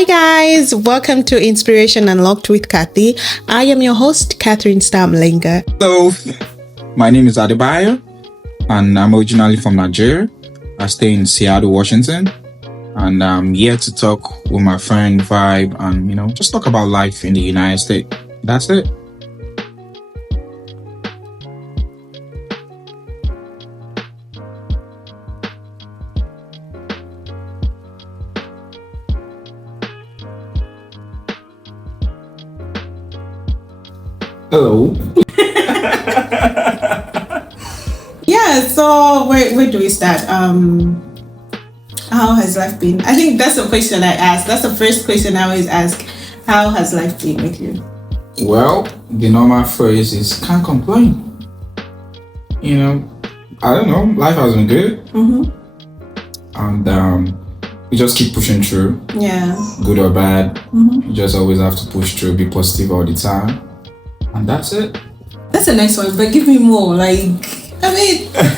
Hi guys, welcome to Inspiration Unlocked with Kathy. I am your host, Catherine Stamlinga. Hello, my name is Adebayo and I'm originally from Nigeria. I stay in Seattle, Washington, and I'm here to talk with my friend Vibe and, just talk about life in the United States. That's it. Hello. Yeah, so where do we start? How has life been? I think that's the question I ask. That's the first question I always ask. How has life been with you? Well, the normal phrase is can't complain. I don't know. Life has been good. And we just keep pushing through. Yeah. Good or bad. You just always have to push through, be positive all the time. And that's it. That's a nice one, but give me more. Give me more.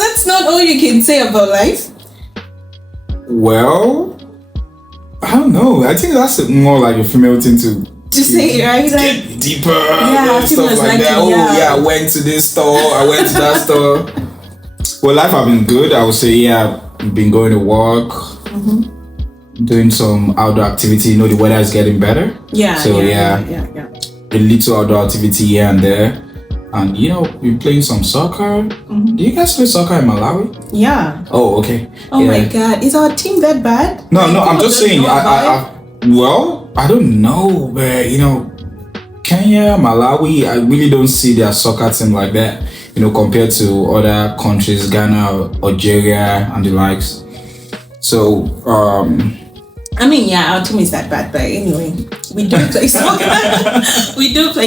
That's not all you can say about life. Well, I don't know. I think that's more like a female thing to say, right? Get deeper. Yeah, stuff like that. I went to this store. I went to that store. Well, life has been good. I would say, I've been going to work, doing some outdoor activity. The weather is getting better. Yeah. So a little outdoor activity here and there. And we're playing some soccer. Do you guys play soccer in Malawi? Yeah. Oh, okay. Oh my God, is our team that bad? No, I'm just saying. I don't know, but Kenya, Malawi, I really don't see their soccer team like that. Compared to other countries, Ghana, Algeria, and the likes. So, our team is that bad, but anyway, we do play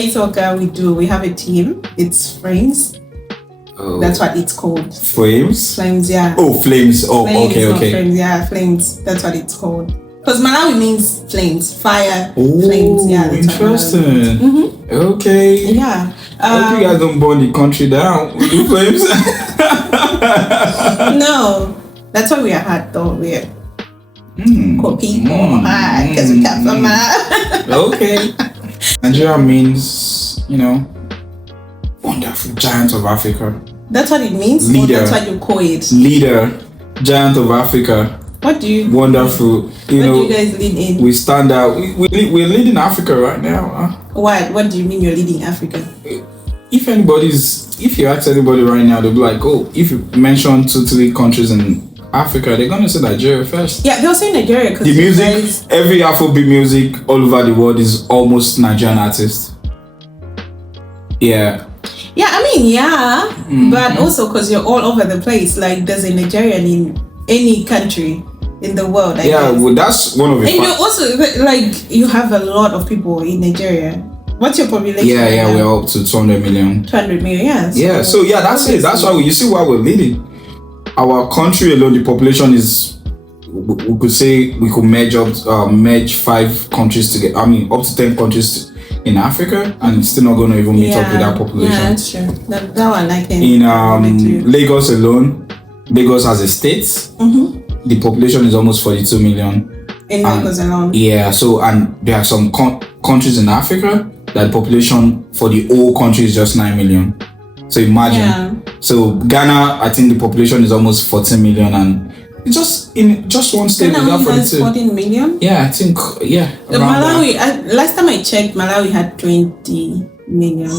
soccer. We have a team. It's Flames. Oh. That's what it's called. Flames? Flames, yeah. Oh, Flames. Oh, Flames, okay. Flames, yeah, Flames. That's what it's called. Because Malawi means flames, fire, oh, flames. Yeah, interesting. Okay. Yeah. I hope you guys don't burn the country down with the flames. No, that's why we are hot though. We're cool people, because we come from Okay. Nigeria means, wonderful giant of Africa. That's what it means? Leader. Or that's what you call it? Leader, giant of Africa. What do you... Wonderful. What do you guys lead in? We stand out. We're leading Africa right now. Huh? What do you mean you're leading Africa? If you ask anybody right now, they'll be like, oh, if you mention 2-3 countries in Africa, they're gonna say Nigeria first. Yeah, they'll say Nigeria because the music, every Afrobeat music all over the world is almost Nigerian artists. Yeah. Yeah, but also because you're all over the place. Like there's a Nigerian in any country in the world. I guess. Well, that's one of the. And you also you have a lot of people in Nigeria. What's your population? Yeah, we're up to 200 million. 200 million, yeah. So that's it. That's why you see why we're leading. Our country alone, the population is, we could say we could merge 5 countries together. Up to 10 countries in Africa, and it's still not going to even meet up with that population. Yeah, that's true. That one I can. In Lagos alone, Lagos as a state, the population is almost 42 million. In Lagos alone. Yeah. So there are some countries in Africa that the population for the whole country is just 9 million. So imagine. Yeah. So Ghana, I think the population is almost 14 million, and it's just in just one state. Ghana has 14 million? Yeah, I think, The Malawi, last time I checked, Malawi had 20 million.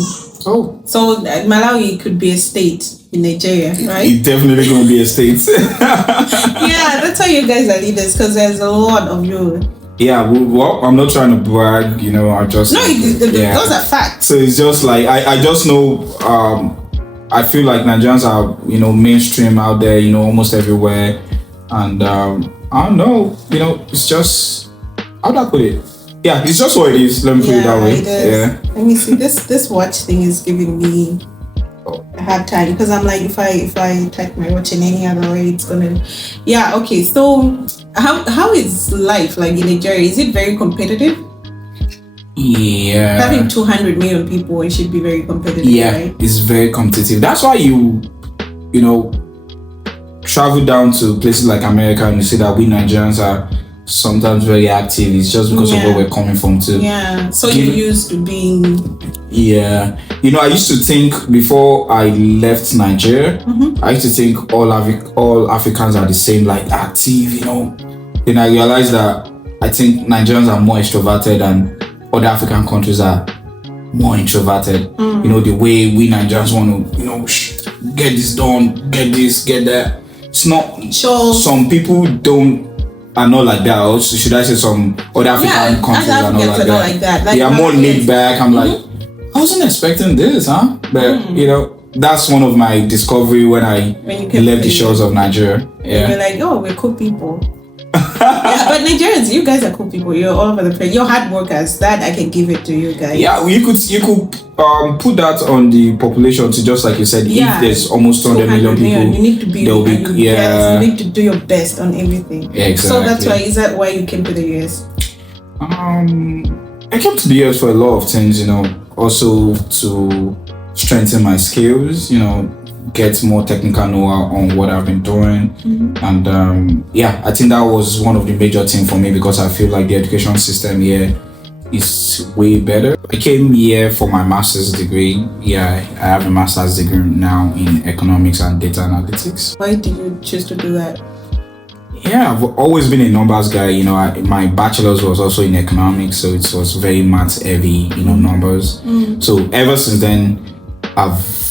Oh. So Malawi could be a state in Nigeria, right? It's definitely going to be a state. Yeah, that's why you guys are leaders, because there's a lot of you. Yeah, well, I'm not trying to brag, I just... No, those are facts. So it's just like, I just know, I feel like Nigerians are, mainstream out there, almost everywhere. And I don't know, it's just, how do I put it? Yeah, it's just what it is. Let me put it that way. Yeah. Let me see, this watch thing is giving me a hard time, because I'm like, if I type my watch in any other way, it's gonna... Yeah, okay, so how is life like in Nigeria? Is it very competitive? Yeah. Having 200 million people, it should be very competitive, right? It's very competitive. That's why you travel down to places like America and you see that we Nigerians are sometimes very active. It's just because of where we're coming from too. Yeah. So you used to being. Yeah. I used to think before I left Nigeria, I used to think all Africans are the same, like active, Then I realized that I think Nigerians are more extroverted and other African countries are more introverted. The way we Nigerians want to, get this done, get this, get that. It's not. Sure. Some people are not like that. Or should I say some other African countries are not like that. They are more laid back. I'm like, I wasn't expecting this, huh? But that's one of my discovery when I left the shores of Nigeria. Yeah. You're like, oh, we're cool people. Yeah, but Nigerians, you guys are cool people. You're all over the place. You're hard workers. That I can give it to you guys. Yeah, you could put that on the population to just like you said. If there's almost 200 million people, you need to be. You need to do your best on everything. Yeah, exactly. So that's why. Is that why you came to the US? I came to the US for a lot of things. Also to strengthen my skills. Get more technical know-how on what I've been doing. And I think that was one of the major things for me because I feel like the education system here is way better. I came here for my master's degree. I have a master's degree now in economics and data analytics. Why did you choose to do that? I've always been a numbers guy. My bachelor's was also in economics, so it was very math heavy, numbers. So ever since then, I've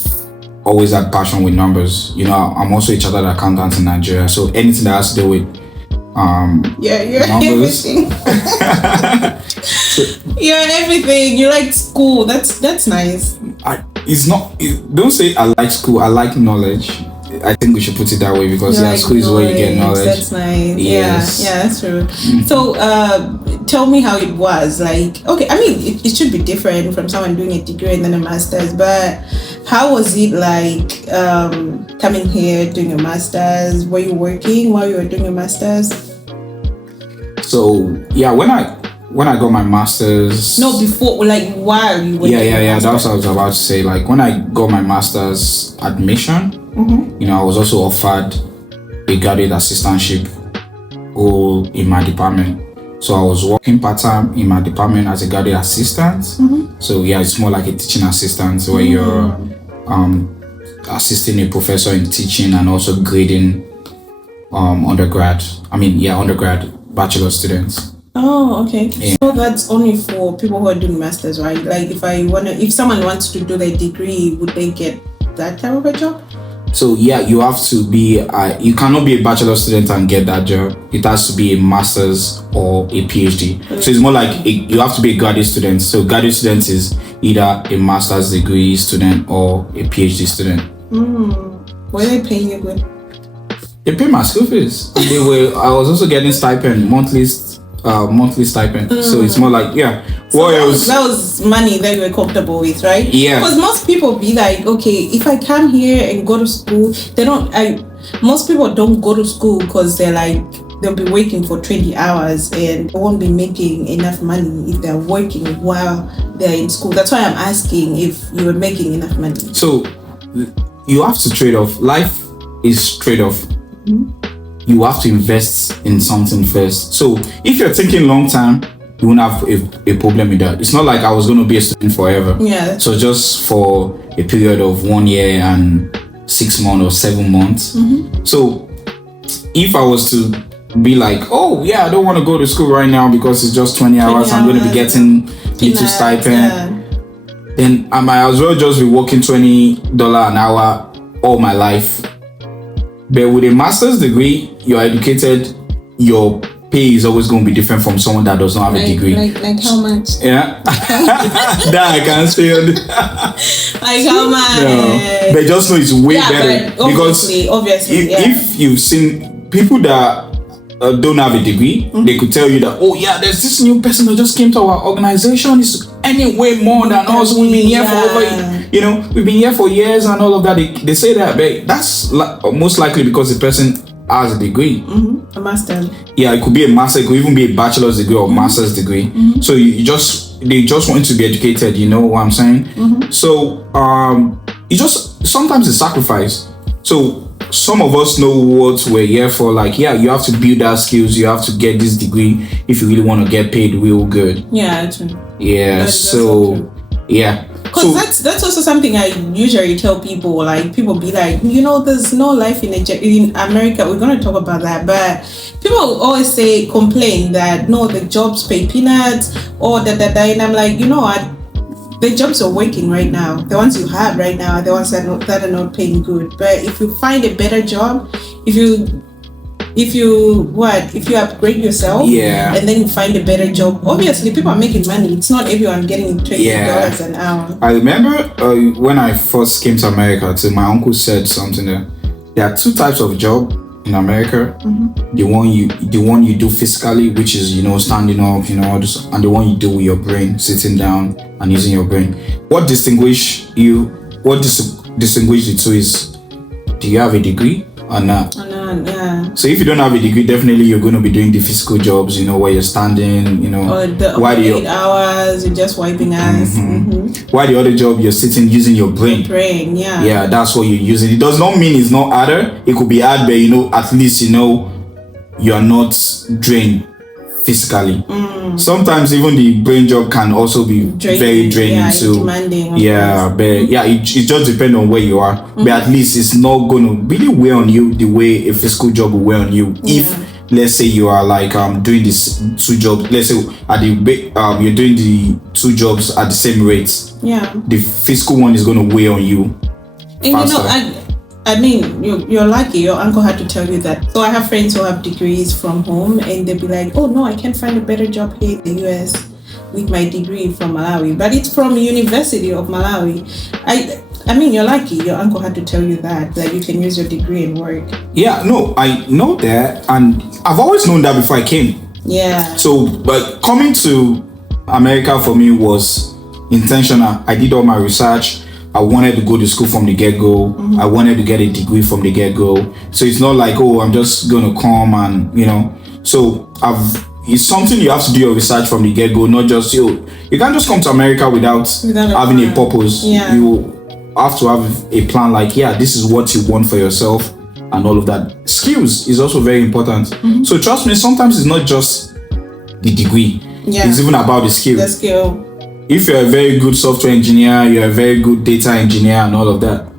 always had passion with numbers. I'm also a chartered accountant in Nigeria, so anything that has to do with you're numbers. Everything. You're everything. You like school. That's nice. Don't say I like school. I like knowledge. I think we should put it that way because school is where you get knowledge. That's nice. Yes. Yeah, that's true. So, tell me how it was. Like, okay, I mean, it should be different from someone doing a degree and then a master's, but how was it like coming here, doing a master's? Were you working while you were doing your master's? So, when I got my master's... No, before, like, while you were doing that's what I was about to say. Like, when I got my master's admission, I was also offered a graduate assistantship role in my department. So I was working part-time in my department as a graduate assistant. So it's more like a teaching assistant where you're assisting a professor in teaching and also grading undergrad bachelor students. Oh, okay. Yeah. So that's only for people who are doing masters, right? Like if someone wants to do their degree, would they get that type of a job? So you have to be, you cannot be a bachelor student and get that job. It has to be a master's or a PhD. So it's more like you have to be a graduate student. So graduate student is either a master's degree student or a PhD student. Were they paying you good? They pay my school fees. I was also getting stipend, monthly stipend. So it's more like that was money that you were comfortable with, right? Yeah. Because most people be like, okay, if I come here and go to school, most people don't go to school because they're like, they'll be working for 20 hours and they won't be making enough money if they're working while they're in school. That's why I'm asking if you were making enough money. So you have to trade off. Life is trade off. You have to invest in something first. So if you're thinking long term, you won't have a problem with that. It's not like I was going to be a student forever. Yeah. So just for a period of 1 year and 6 months or 7 months. So if I was to be like, I don't want to go to school right now because it's just 20 hours, I'm going to be getting little stipend. Then I might as well just be working $20 an hour all my life. But with a master's degree, you're educated, your pay is always going to be different from someone that does not have a degree. Like how much? Yeah. That I can't say. Like how much? No. But just know it's way better. Because obviously, if you've seen people that don't have a degree, they could tell you that, there's this new person that just came to our organization. It's anyway more than us. We've been here for we've been here for years and all of that. They say that, but that's most likely because the person has a degree. A master. Yeah, it could be a master, it could even be a bachelor's degree or master's degree. So they just want to be educated, you know what I'm saying? So sometimes it's sacrifice. So some of us know what we're here for. Like, yeah, you have to build that skills. You have to get this degree if you really want to get paid real good. Yeah, true. Yeah. That's So, yeah. Because that's also something I usually tell people. Like, people be like, there's no life in America. We're going to talk about that. But people always complain that, no, the jobs pay peanuts or da. And I'm like, you know what? The jobs are working right now. The ones you have right now are the ones that are not paying good. But if you find a better job, if you upgrade yourself, and then you find a better job, obviously people are making money. It's not everyone getting $20 an hour. I remember when I first came to America, my uncle said something there are two types of job in America. The one you do physically, which is standing up, all this, and the one you do with your brain, sitting down and using your brain. What distinguish the two is, do you have a degree or not? Yeah. So if you don't have a degree, definitely you're going to be doing the physical jobs, where you're standing, or the 8 hours, you're just wiping ass. While the other job, you're sitting using your brain. Yeah, that's what you're using. It does not mean it's not harder. It could be hard, but at least you are not drained physically. Sometimes even the brain job can also be very draining too. Demanding. It just depends on where you are. But at least it's not going to really weigh on you the way a physical job will weigh on you. If let's say you are like doing these two jobs, let's say you're doing the two jobs at the same rate. The physical one is going to weigh on you. And I mean, you're lucky. Your uncle had to tell you that. So I have friends who have degrees from home, and they'll be like, "Oh no, I can't find a better job here in the US with my degree from Malawi, but it's from University of Malawi." I mean, you're lucky. Your uncle had to tell you that you can use your degree and work. Yeah, no, I know that, and I've always known that before I came. Yeah. So, but coming to America for me was intentional. I did all my research. I wanted to go to school from the get-go. I wanted to get a degree from the get-go. So it's not like, I'm just going to come and, So it's something you have to do your research from the get-go, not just, you can't just come to America without having a purpose. Yeah. You have to have a plan like, this is what you want for yourself and all of that. Skills is also very important. So trust me, sometimes it's not just the degree. It's even about the skill. The skill. If you're a very good software engineer, you're a very good data engineer and all of that,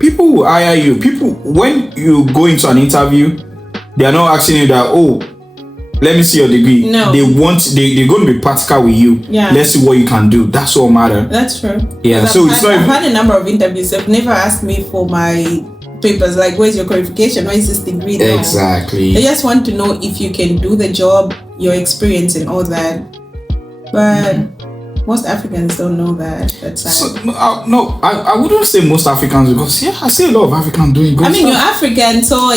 people will hire you. People, when you go into an interview, they are not asking you that, let me see your degree. No. They're going to be practical with you. Let's see what you can do. That's what matters. That's true. Yeah. I've had a number of interviews. They've never asked me for my papers, like, where's your qualification? Where is this degree? No. Exactly. They just want to know if you can do the job, your experience and all that. But most Africans don't know that. That's sad. No, I wouldn't say most Africans, because I see a lot of Africans doing good stuff. You're African, so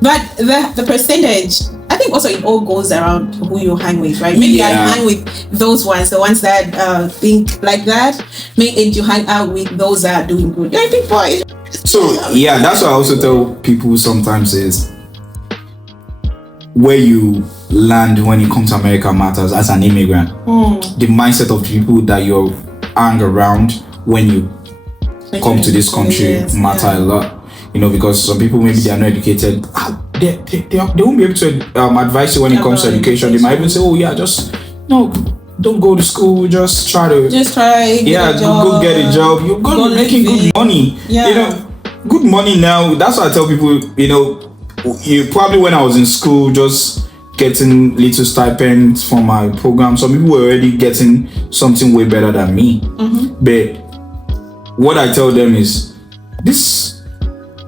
but the percentage, I think also it all goes around who you hang with, right? Maybe I hang with those ones, the ones that think like that. Maybe you hang out with those that are doing good. I think, boy. So that's what I also tell people sometimes is, where you land when you come to America matters as an immigrant. The mindset of the people that you hang around when you come to this country matter a lot. Because some people, maybe they are not educated. They won't be able to advise you when it comes to education. They might even say, don't go to school, just try go get a job. You're going to be making good money. Good money now. That's why I tell people, you probably, when I was in school, just getting little stipends for my program, some people were already getting something way better than me. But what I tell them is, this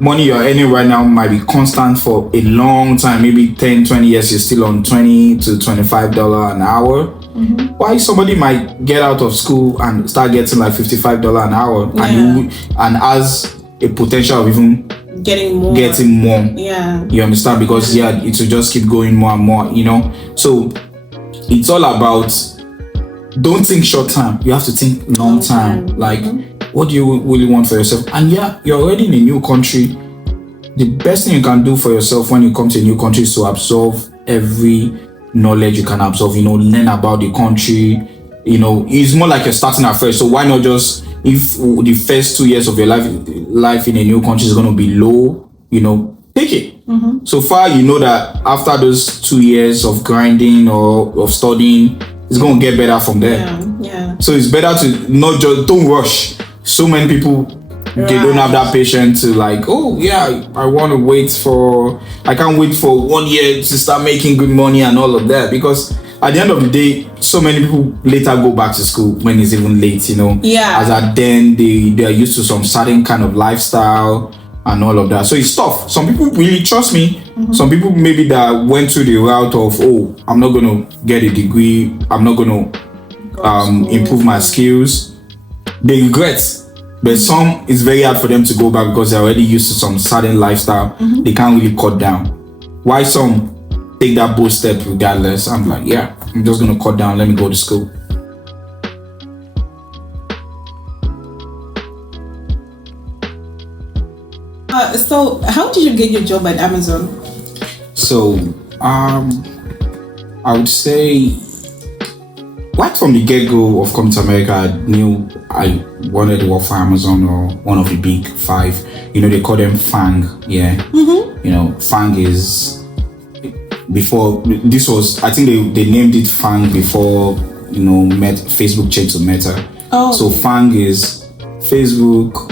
money you're earning right now might be constant for a long time, maybe 10, 20 years, you're still on $20 to $25 an hour. Why somebody might get out of school and start getting like $55 an hour and has a potential of even getting more. You understand? Because it will just keep going more and more, So it's all about, don't think short term, you have to think long term. Like, what do you really want for yourself? And you're already in a new country. The best thing you can do for yourself when you come to a new country is to absorb every knowledge you can absorb, learn about the country. It's more like you're starting afresh. So why not just if the first 2 years of your life in a new country is going to be low, take it. So far, that after those 2 years of grinding or of studying, it's going to get better from there. Yeah. So it's better to don't rush. So many people, they don't have that patience to I want to I can't wait for 1 year to start making good money and all of that, because at the end of the day, so many people later go back to school when it's even late, as at then they are used to some certain kind of lifestyle and all of that. So it's tough. Some people really, trust me, some people maybe that went through the route of, I'm not going to get a degree, I'm not going to improve my skills, they regret. But some, it's very hard for them to go back because they're already used to some certain lifestyle. They can't really cut down. Why some take that bold step regardless? I'm like, I'm just going to cut down, let me go to school. So how did you get your job at Amazon? So, I would say, right from the get-go of coming to America, I knew I wanted to work for Amazon or one of the big five. They call them FANG. Yeah. FANG is, before, this was, I think they named it FANG before, Facebook changed to Meta. Oh. So FANG is Facebook,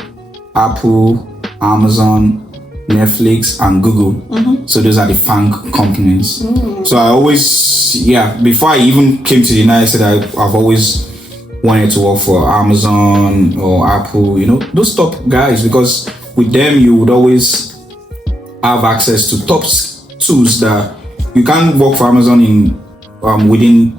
Apple, Amazon, Netflix, and Google. So those are the FANG companies. So I always, before I even came to the United States, I've always wanted to work for Amazon or Apple, those top guys, because with them you would always have access to top tools that you can't work for Amazon in within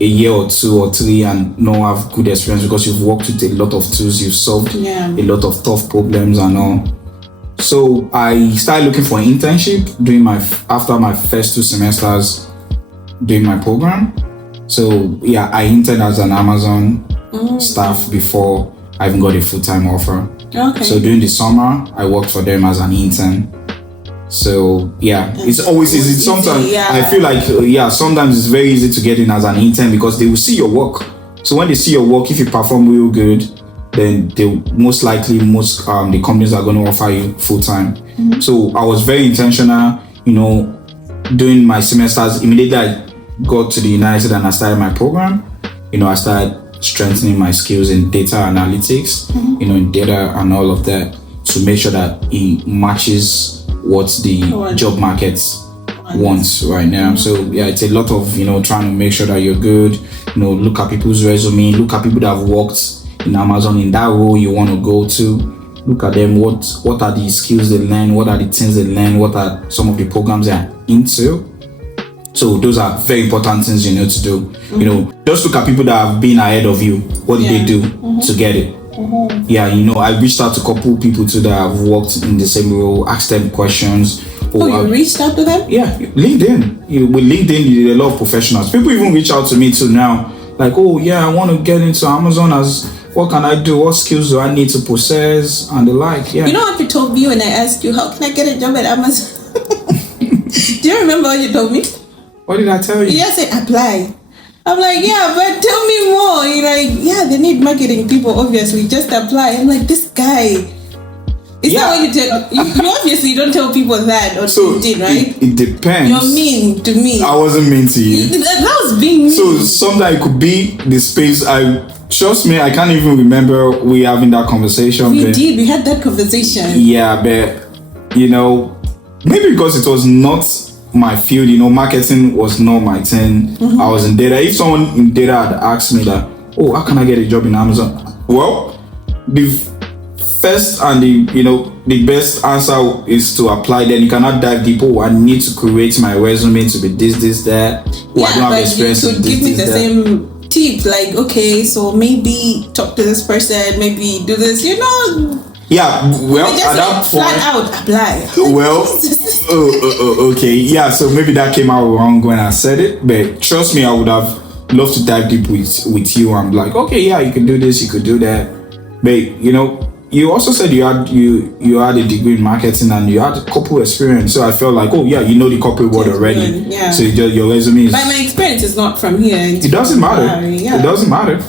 a year or 2 or 3 and not have good experience, because you've worked with a lot of tools, you've solved a lot of tough problems and all. So I started looking for an internship after my first 2 semesters doing my program. So I interned as an Amazon staff before I even got a full-time offer. Okay. So during the summer, I worked for them as an intern. So it's always easy. Sometimes I feel like sometimes it's very easy to get in as an intern because they will see your work. So when they see your work, if you perform real good, then they most likely the companies are going to offer you full time. So I was very intentional, doing my semesters. Immediately I got to the United States and I started my program. I started strengthening my skills in data analytics, in data and all of that, to make sure that it matches what the job market wants right now. So it's a lot of trying to make sure that you're good. Look at people's resume, look at people that have worked in Amazon in that role you want to go to. Look at them. What are the skills they learn? What are the things they learn? What are some of the programs they're into? So those are very important things you need to do. Just look at people that have been ahead of you. What did they do to get it? I reached out to a couple people too that have worked in the same role, asked them questions. You reached out to them? Yeah, LinkedIn. With LinkedIn, you a lot of professionals. People even reach out to me too now. Like, I want to get into Amazon. What can I do? What skills do I need to possess? And the like. Yeah. You know what you told me when I asked you, how can I get a job at Amazon? Do you remember what you told me? What did I tell you? You just said apply. I'm like, but tell me more. You're like, they need marketing people, obviously. Just apply. I'm like, this guy. Is that what you tell? You obviously don't tell people that, or so you did, right? It depends. You're mean to me. I wasn't mean to you. That was being mean. So sometimes it could be the space. Trust me, I can't even remember we having that conversation. We did. We had that conversation. Yeah, but maybe because it was not my field, marketing was not my thing. I was in data. If someone in data had asked me that, how can I get a job in Amazon? Well, the first and the best answer is to apply. Then you cannot dive deep. I need to create my resume to be this, that. I don't have experience. You could give me the same tip, like, okay, so maybe talk to this person, maybe do this, Yeah, well, at that point, flat out apply. Well, okay, so maybe that came out wrong when I said it, but trust me, I would have loved to dive deep with you. I'm like, okay, you can do this, you could do that, but you also said you had a degree in marketing and you had a couple experience, so I felt like, the corporate world already. Yeah. So your resume is. But my experience is not from here. It doesn't matter. It doesn't matter.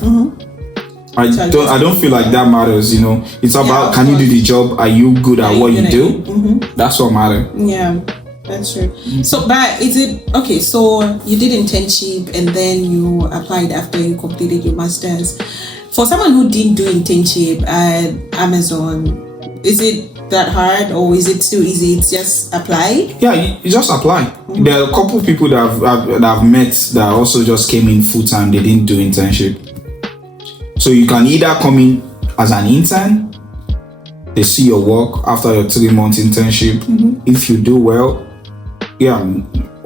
I don't feel like that matters, you know. It's about can you do the job? Are you good at what you do? Mm-hmm. That's what matters. Yeah, that's true. So, but is it okay? So you did internship and then you applied after you completed your master's. For someone who didn't do internship at Amazon, is it that hard or is it too easy? It's just apply? Yeah, you just apply. Mm-hmm. There are a couple of people that I've met that also just came in full time. They didn't do internship. So you can either come in as an intern, they see your work after your 3 months internship. Mm-hmm. If you do well, yeah,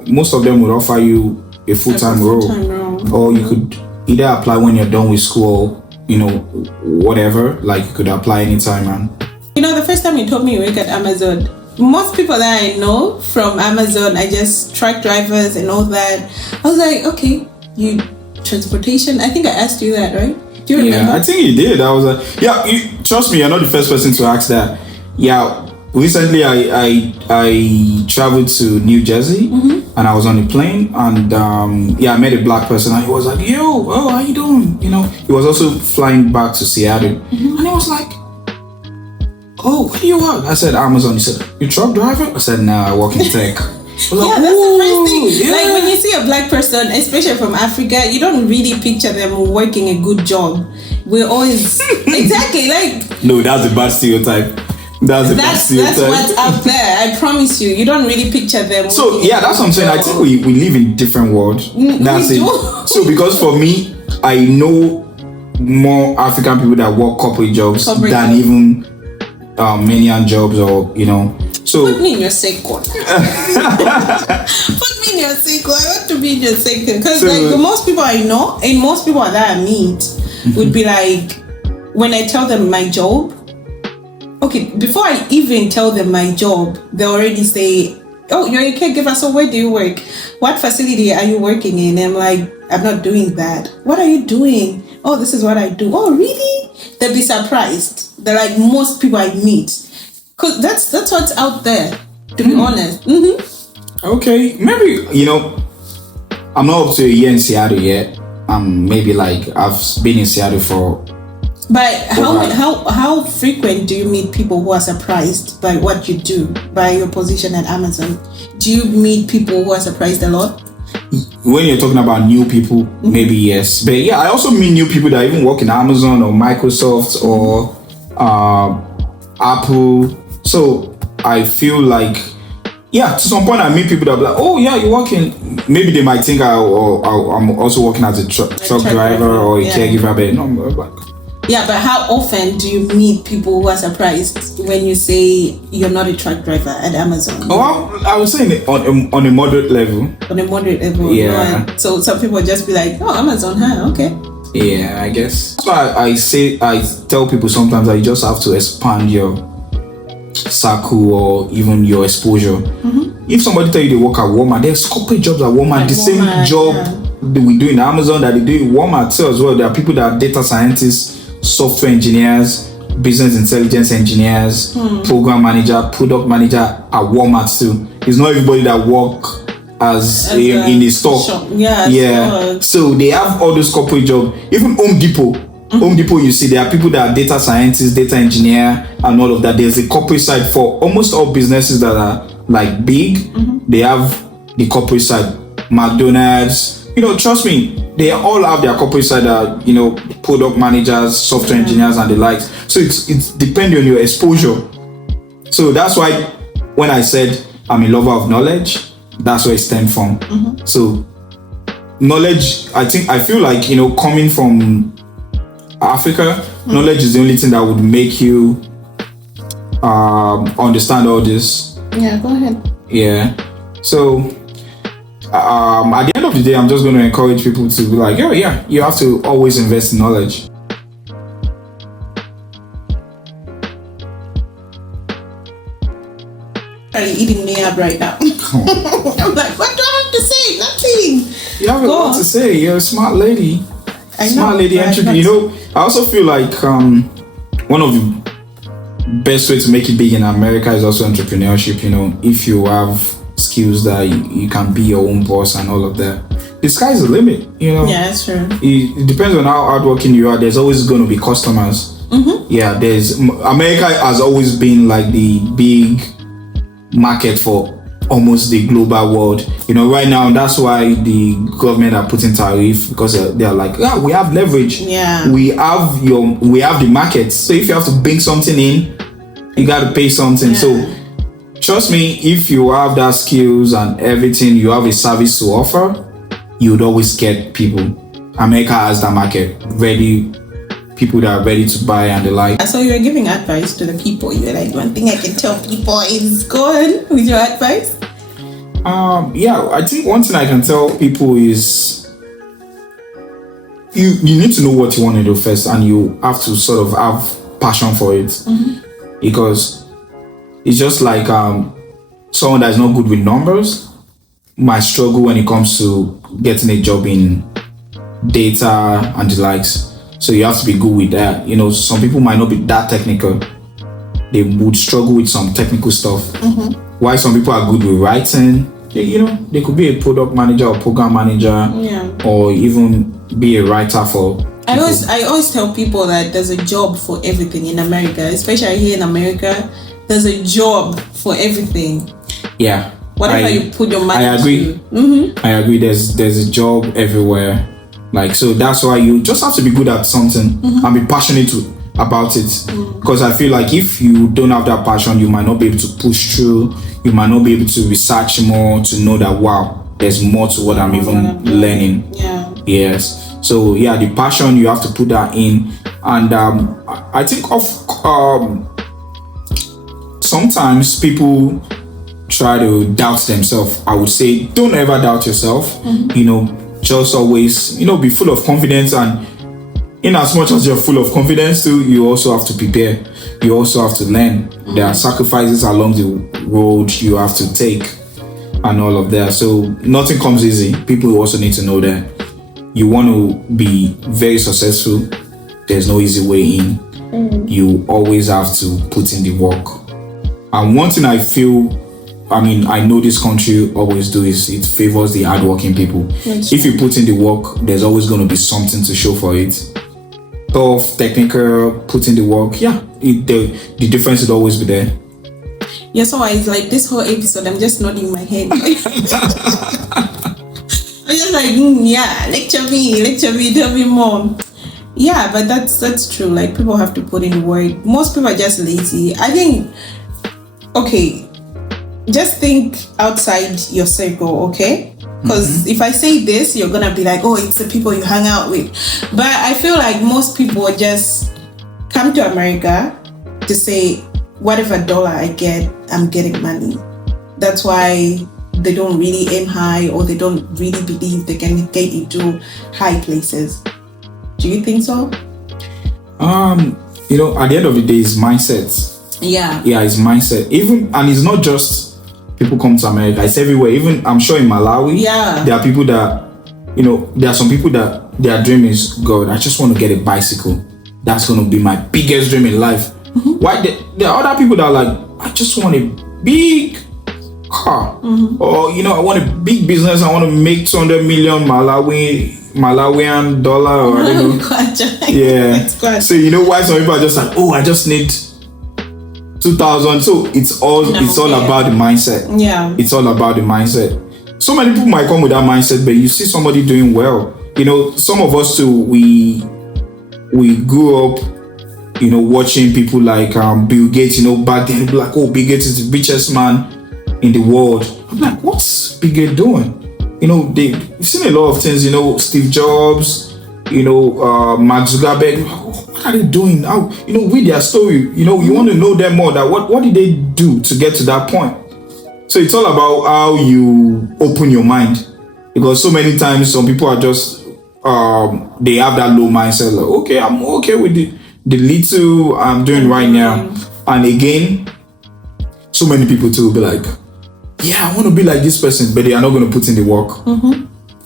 most of them will offer you a full-time role. Or you could either apply when you're done with school, you know, whatever, like you could apply anytime, man. You know, the first time you told me you work at Amazon, most people that I know from Amazon are just truck drivers and all that. I was like, okay, you transportation. I think I asked you that, right? Do you remember? Yeah, I think you did. I was trust me, you're not the first person to ask that. Yeah, recently I traveled to New Jersey, mm-hmm. and I was on a plane and I met a black person and he was like, yo, how you doing? You know, he was also flying back to Seattle, mm-hmm. and he was like, oh, where do you work? I said, Amazon. He said, you truck driver? I said, no, I work in tech. Yeah, that's the first thing. Yeah. Like when you see a black person, especially from Africa, you don't really picture them working a good job. We're always exactly like. No, that's the bad stereotype. That's what's up there. I promise you, you don't really picture them. So yeah, that's what I'm saying. I think we live in different worlds. That's it. So because for me, I know more African people that work corporate jobs than even many jobs, or you know. So put me in your circle. Put me in your circle. I want to be in your circle because like most people I know and most people that I meet mm-hmm. would be like, when I tell them my job, okay, before I even tell them my job, they already say, oh, you're a caregiver, so where do you work? What facility are you working in? And I'm like, I'm not doing that. What are you doing? Oh, this is what I do. Oh, really? They'll be surprised. They're like most people I meet. Because that's what's out there, to be honest. Mm-hmm. Okay, maybe, you know, I'm not up to a year in Seattle yet. Maybe like I've been in Seattle for... But how frequent do you meet people who are surprised by what you do, by your position at Amazon? Do you meet people who are surprised a lot? When you're talking about new people, mm-hmm. maybe yes. But yeah, I also meet new people that even work in Amazon or Microsoft or Apple. So I feel like, yeah, to some point I meet people that are like, oh yeah, you're working. Maybe they might think I'm also working as a truck driver or a caregiver, but no, I'm like... Yeah, but how often do you meet people who are surprised when you say you're not a truck driver at Amazon? Oh, I was saying on a moderate level. On a moderate level, yeah. Right. So some people just be like, oh, Amazon, huh? Okay. Yeah, I guess. That's why I tell people sometimes that you just have to expand your circle or even your exposure. Mm-hmm. If somebody tell you they work at Walmart, there's corporate jobs at Walmart. The same job that we do in Amazon that they do in Walmart too as well. There are people that are data scientists, software engineers, business intelligence engineers, program manager, product manager at Walmart too. It's not everybody that work as in the store. Yeah. So they have all those corporate jobs. Even Home Depot. Mm-hmm. Home Depot, you see, there are people that are data scientists, data engineer, and all of that. There's a corporate side for almost all businesses that are like big. Mm-hmm. They have the corporate side. McDonald's, you know, trust me, they all have their corporate side that, you know, product managers, software engineers, and the likes. So it's depending on your exposure. So that's why when I said I'm a lover of knowledge, that's where it stems from. Mm-hmm. So knowledge, I feel like, you know, coming from Africa, knowledge is the only thing that would make you understand all this. Yeah, go ahead. Yeah. So at the end of the day, I'm just going to encourage people to be like, oh yeah, you have to always invest in knowledge. Are you eating me up right now? I'm like, what do I have to say? Nothing. You have a lot to say. You're a smart lady. Smart lady entrepreneur. You know, I also feel like one of the best way to make it big in America is also entrepreneurship. You know, if you have skills that you can be your own boss and all of that. the sky's the limit, Yeah, that's true. It depends on how hardworking you are. There's always going to be customers. Yeah, America has always been like the big market for almost the global world. Right now, that's why the government are putting tariff, because they're like, we have leverage. Yeah. We have the market. So if you have to bring something in, you got to pay something. Yeah. So trust me, if you have that skills and everything, you have a service to offer, you would always get people. America has that market ready. People that are ready to buy and the like. So you were giving advice to the people. You were like, one thing I can tell people is go on with your advice. Yeah, I think one thing I can tell people is you need to know what you want to do first, and you have to sort of have passion for it. Because it's just like someone that's not good with numbers might struggle when it comes to getting a job in data and the likes. So you have to be good with that. Some people might not be that technical. They would struggle with some technical stuff. While some people are good with writing, they could be a product manager or program manager, or even be a writer for. I always tell people that there's a job for everything in America, especially here in America. There's a job for everything. Yeah. Whatever you put your mind I agree. to. I agree. There's a job everywhere. So that's why you just have to be good at something and be passionate about it. Because I feel like if you don't have that passion, you might not be able to push through. You might not be able to research more to know that, wow, there's more to what I'm even learning. Yeah. Yes. So yeah, the passion, you have to put that in. And I think sometimes people try to doubt themselves. I would say don't ever doubt yourself. Just always, be full of confidence, and in as much as you're full of confidence too, you also have to prepare. You also have to learn. There are sacrifices along the road you have to take and all of that. So nothing comes easy. People also need to know that you want to be very successful. There's no easy way in. You always have to put in the work. And one thing I know this country always do is it favors the hardworking people. If you put in the work, there's always going to be something to show for it. Tough, technical, put in the work. Yeah, the difference would always be there. Yeah, so it's like this whole episode, I'm just nodding my head. I'm just like, lecture me, tell me more. Yeah, but that's true. Like, people have to put in the work. Most people are just lazy. I think, okay, just think outside your circle, okay? Because if I say this, you're gonna be like, oh, it's the people you hang out with. But I feel like most people just come to America to say, whatever dollar I get, I'm getting money. That's why they don't really aim high, or they don't really believe they can get into high places. Do you think so? At the end of the day, it's mindset. Yeah. Yeah, it's mindset. And it's not just people come to America, it's everywhere. Even I'm sure in Malawi, there are people that, there are some people that their dream is, God, I just want to get a bicycle. That's going to be my biggest dream in life. Why? There are other people that are like, I just want a big car. Or, I want a big business. I want to make 200 million Malawian dollar, or I don't know. Yeah. So why some people are just like, oh, I just need 2,000. So it's all about the mindset. Yeah. It's all about the mindset. So many people might come with that mindset, but you see somebody doing well. Some of us too, we grew up, watching people like Bill Gates, back then, be like, oh, Bill Gates is the richest man in the world. I'm like, what's Bill Gates doing? We've seen a lot of things, Steve Jobs, Mark Zuckerberg. What are they doing? How, read their story. You want to know them more. That what did they do to get to that point? So it's all about how you open your mind, because so many times some people are just they have that low mindset. Like, okay, I'm okay with the little I'm doing right now. And again, so many people too will be like, yeah, I want to be like this person, but they are not going to put in the work.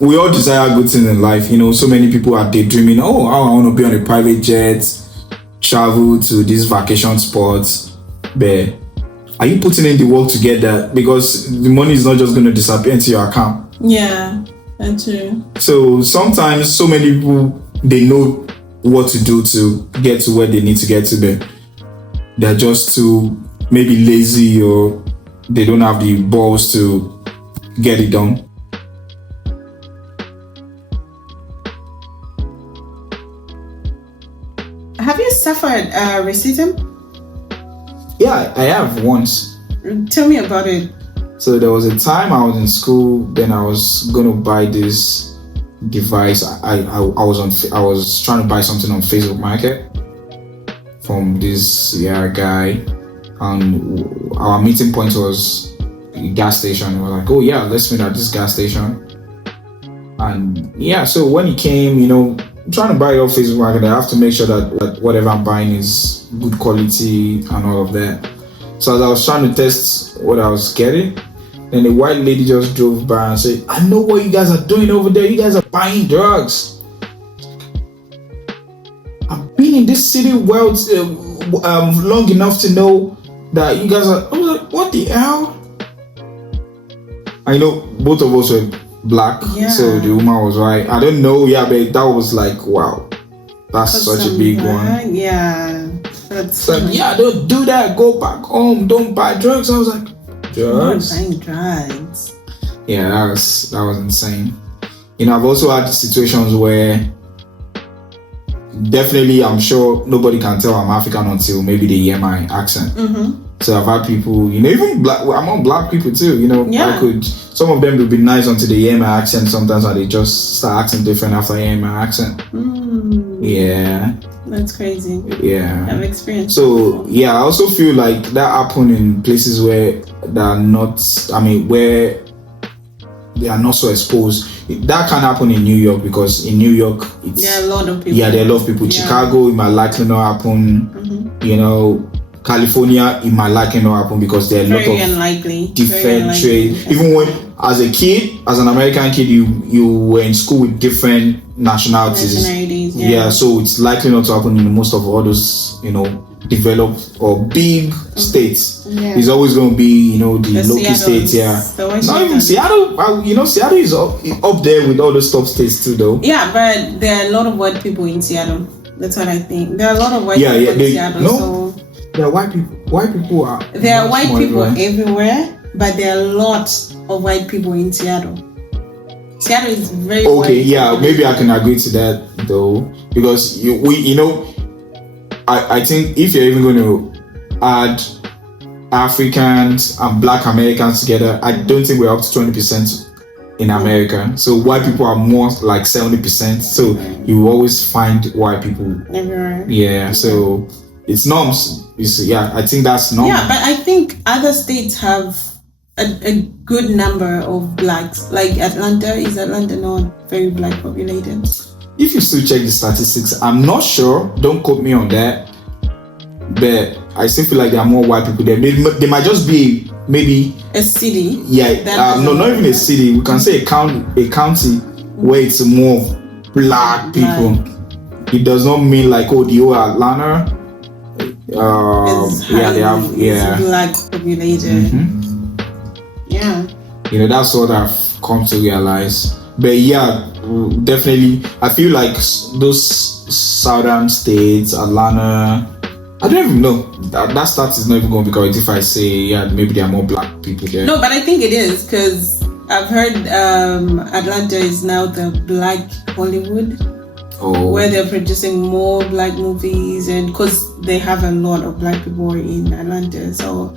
We all desire good things in life. So many people are daydreaming, oh, I want to be on a private jet, travel to these vacation spots. But are you putting in the work to get that? Because the money is not just going to disappear into your account. Yeah. That's true. So sometimes so many people, they know what to do to get to where they need to get to, but they're just too maybe lazy, or they don't have the balls to get it done. Have you suffered racism? Yeah, I have once. Tell me about it. So there was a time I was in school, then I was gonna buy this device. I was trying to buy something on Facebook Market from this guy, and our meeting point was a gas station. We were like, oh yeah, let's meet at this gas station. And yeah, so when he came, I'm trying to buy it off Facebook Market, I have to make sure that whatever I'm buying is good quality and all of that. So as I was trying to test what I was getting, then a white lady just drove by and said, I know what you guys are doing over there. You guys are buying drugs. I've been in this city long enough to know that you guys are. I was like, what the hell? I know both of us were black, so the woman was right. I don't know, but that was like, wow, that's such a big one. Yeah. It's like, don't do that. Go back home. Don't buy drugs. I was like, drugs? Buying drugs. Yeah, that was insane. I've also had situations where definitely I'm sure nobody can tell I'm African until maybe they hear my accent. Mm-hmm. So I've had people, even black, among black people too, some of them will be nice until they hear my accent sometimes, and they just start acting different after hearing my accent. Yeah. That's crazy. Yeah. I've experienced. So I also feel like that happen in places where where they are not so exposed. That can happen in New York, because in New York there are a lot of people. Yeah, there are a lot of people. Yeah. Chicago, it might likely not happen. Mm-hmm. California, it might likely not happen because there are a lot of different trade. Even when, as a kid, as an American kid, you were in school with different nationalities. Yeah, so it's likely not to happen in most of all those, developed or big states. Yeah. It's always going to be, the local states. Yeah, not even Seattle. Seattle is up there with all those top states too, though. Yeah, but there are a lot of white people in Seattle. That's what I think. There are a lot of white people in Seattle. There are white people. White people are. There are white people everywhere, but there are a lot of white people in Seattle. Seattle is very. Okay, yeah, maybe I can agree to that though, because I think if you're even going to add Africans and Black Americans together, I don't think we're up to 20% in America. So white people are more like 70%. So you will always find white people everywhere. Yeah, so. It's norms. I think that's normal. Yeah, but I think other states have a good number of blacks. Like Atlanta, is Atlanta not very black populated? If you still check the statistics, I'm not sure. Don't quote me on that. But I still feel like there are more white people there. They might just be maybe a city. Yeah, no, not even a city. We can say a county where it's more black people. It does not mean like the whole Atlanta. They have black populated. Mm-hmm. Yeah. That's what I've come to realize. But definitely, I feel like those southern states, Atlanta, I don't even know. That stat is not even going to be correct if I say maybe there are more black people there. No, but I think it is, because I've heard Atlanta is now the black Hollywood. Where they're producing more black movies, and because they have a lot of black people in Atlanta, so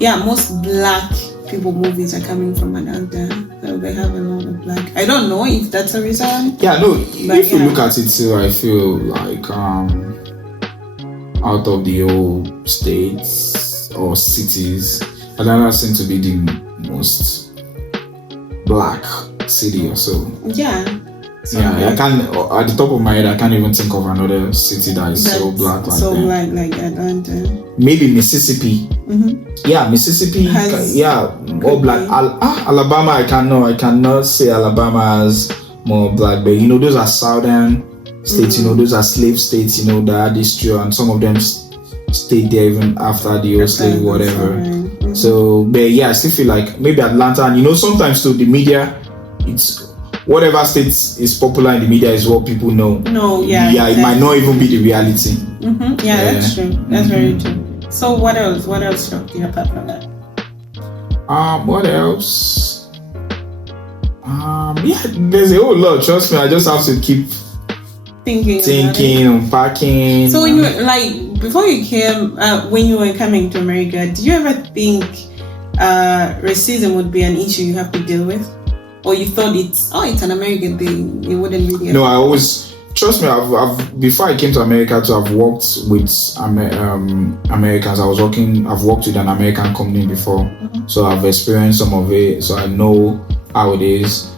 most black people movies are coming from Atlanta, so they have a lot of black. I don't know if that's a reason. If you look at it too, I feel like out of the old states or cities, Atlanta seems to be the most black city or so. I can't. At the top of my head, I can't even think of another city that's so black like that. Black like Atlanta. Maybe Mississippi. Mm-hmm. Yeah, Mississippi. All black. Alabama, I cannot say Alabama has more black, but those are southern states. Those are slave states. That had history, and some of them stayed there even after the old slave, whatever. So, but I still feel like maybe Atlanta, and sometimes too, the media, it's whatever states is popular in the media is what people know. No, yeah. Yeah, exactly. it might not even be the reality. Mm-hmm. Yeah, that's true. That's very true. So what else? What else shocked you apart from that? What else? Yeah, there's a whole lot. Trust me, I just have to keep thinking, unpacking. So when you like before you came, when you were coming to America, did you ever think racism would be an issue you have to deal with, or you thought it's an American thing? It wouldn't really. No, I always trust me. I've before I came to America, I've worked with Americans. I've worked with an American company before, so I've experienced some of it. So I know how it is.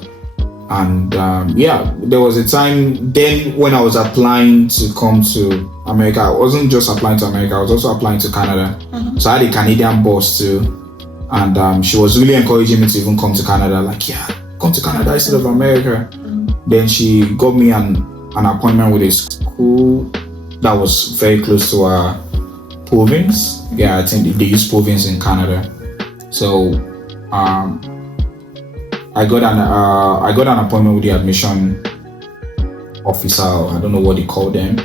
And there was a time then when I was applying to come to America. I wasn't just applying to America, I was also applying to Canada. So I had a Canadian boss too, and she was really encouraging me to even come to Canada. Like, come to Canada instead of America. Then she got me an appointment with a school that was very close to our province. Yeah, I think they use province in Canada. So I got an appointment with the admission officer. I don't know what they call them.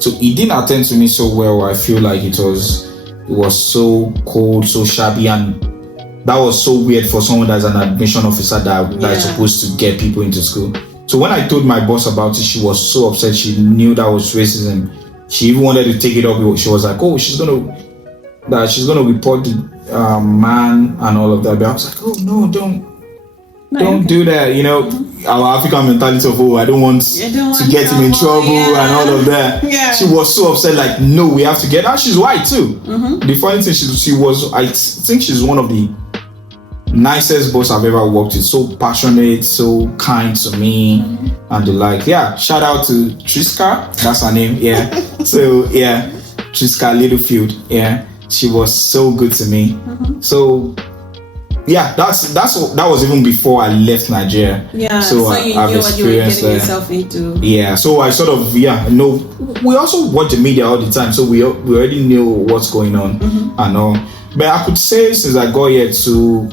So he didn't attend to me so well. I feel like it was so cold, so shabby, and that was so weird for someone that's an admission officer that is supposed to get people into school. So when I told my boss about it, she was so upset. She knew that was racism. She even wanted to take it up. She was like, "Oh, she's gonna report the man and all of that." But I was like, "Oh no, don't do that." You know, our African mentality of, I don't want to get him in trouble and all of that. She was so upset, like, no, we have to get her. She's white too. The funny thing, I think she's one of the nicest boss I've ever worked with. So passionate, so kind to me, and the like. Yeah, shout out to Triska, that's her name. Yeah. So yeah, Triska Littlefield. Yeah, she was so good to me. So yeah, that was even before I left Nigeria. Yeah, so you knew what you were getting yourself into. Yeah, so I sort of know. We also watch the media all the time, so we already knew what's going on and all. But I could say since I got here to,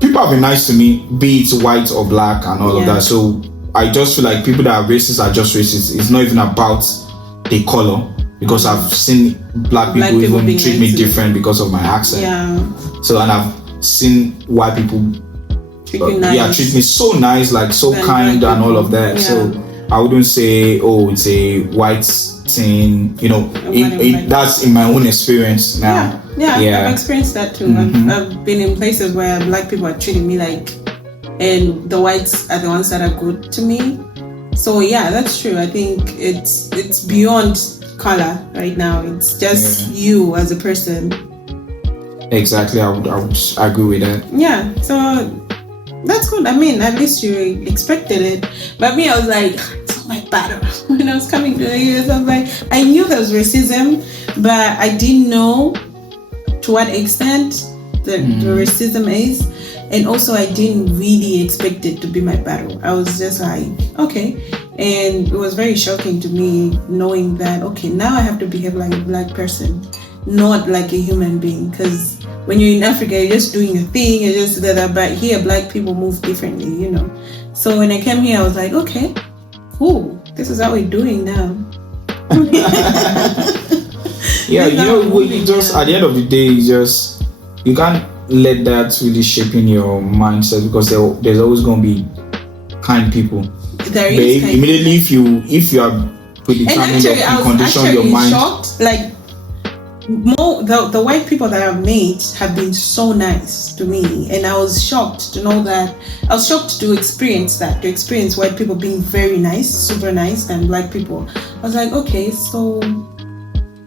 people have been nice to me, be it white or black and all of that. So I just feel like people that are racist are just racist. It's not even about the color. Because I've seen black people even treat me different because of my accent. Yeah. So, and I've seen white people treat me so nice, like so kind and all of that. Yeah. So I wouldn't say, it's a white thing. You know, that's in my own experience now. Yeah. I've experienced that too. I've been in places where black people are treating me like, and the whites are the ones that are good to me. So yeah, that's true. I think it's beyond color right now. It's just you as a person. Exactly. I would agree with that. Yeah, so that's good. I mean, at least you expected it. But me, I was like, it's not my battle. When I was coming to the US, I was like, I knew there was racism, but I didn't know to what extent the racism is. And also, I didn't really expect it to be my battle. I was just like, okay. And it was very shocking to me knowing that, okay, now I have to behave like a black person, not like a human being. Because when you're in Africa, you're just doing your thing, you're just that. But here, black people move differently, you know. So when I came here, I was like, okay, cool. This is how we're doing now. Yeah, you know, you just at the end of the day, you can't let that really shape in your mindset, because there's always going to be kind people. There is kind immediately if you are predetermined to condition your mind. Shocked, like the white people that I've met have been so nice to me, and I was shocked to know that. I was shocked to experience white people being very nice, super nice, than black people. I was like, okay, so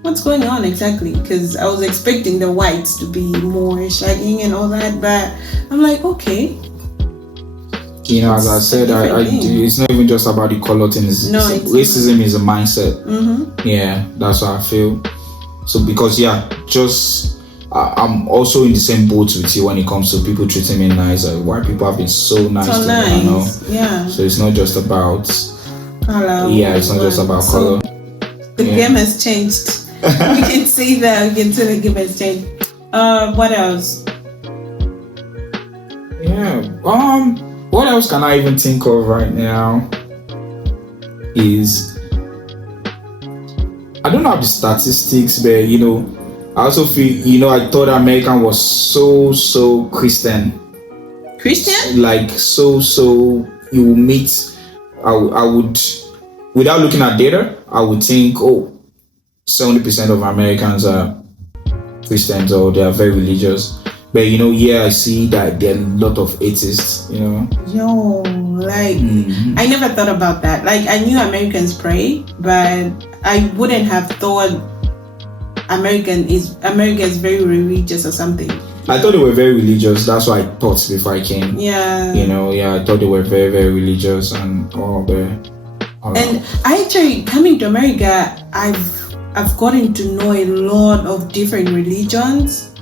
what's going on exactly? Because I was expecting the whites to be more shagging and all that, but I'm like, okay. You know, as I said, it's not even just about the color thing. Racism is a mindset. Yeah, that's what I feel. So because I'm also in the same boat with you when it comes to people treating me nice. Like, white people have been so nice to me, you know. Yeah. So it's not just about color. Yeah, it's not just about color. The game has changed. We can see that. We can see the game has changed. What else? Yeah. what else can I even think of right now? Is I don't have the statistics, but I also feel I thought American was so Christian. Like so you will meet. I would, without looking at data, I would think 70% of Americans are Christians or they are very religious. But I see that there are a lot of atheists. I never thought about that. Like, I knew Americans pray, but I wouldn't have thought America is very religious or something. I thought they were very religious. That's what I thought before I came. Yeah. I thought they were very, very religious and all that. And I actually, coming to America, I've gotten to know a lot of different religions.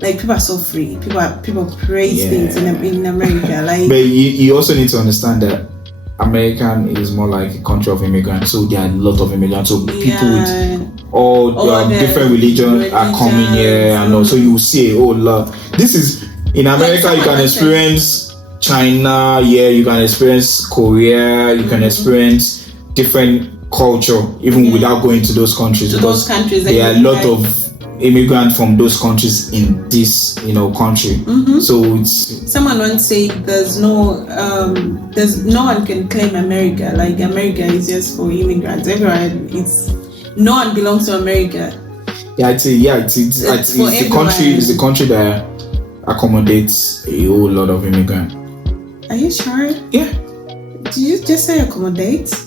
Like, people are so free. People praise things in America. Like, but you also need to understand that American is more like a country of immigrants. So there are a lot of immigrants. So people with all different religions are coming here, and also you will see a whole lot. This is in America. You can experience China. You can experience Korea. You can experience different culture even without going to those countries, because there are a lot of immigrants from those countries in this country. So it's, someone once said there's no one can claim America. Like, America is just for immigrants. Everyone, no one belongs to America. It's the country. It's the country that accommodates a whole lot of immigrants. Are you sure? Yeah. Did you just say accommodates?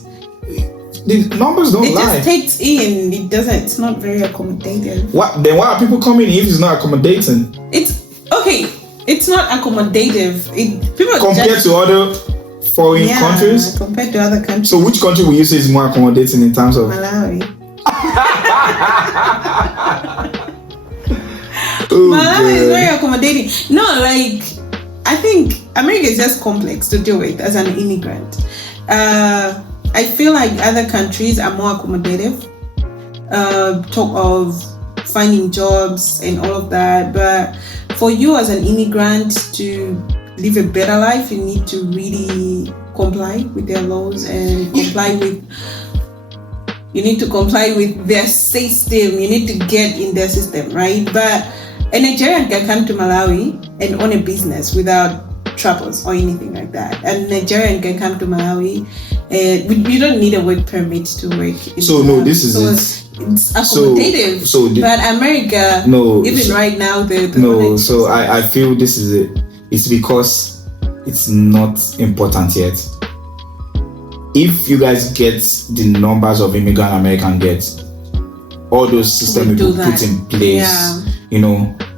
The numbers don't lie. It just takes in. It doesn't. It's not very accommodative. Then why are people coming if it's not accommodating? It's okay. It's not accommodative. People compared to other foreign countries. Compared to other countries. So which country will you say is more accommodating in terms of Malawi? Malawi is very accommodating. No, like, I think America is just complex to deal with as an immigrant. I feel like other countries are more accommodative. Talk of finding jobs and all of that. But for you as an immigrant to live a better life, you need to really comply with their laws and you need to comply with their system. You need to get in their system, right? But a Nigerian can come to Malawi and own a business without troubles or anything like that. A Nigerian can come to Malawi. You don't need a work permit to work. This is it. It's accommodative. But America, right now, So I feel this is it. It's because it's not important yet. If you guys get the numbers of immigrant American get, all those systems we put in place,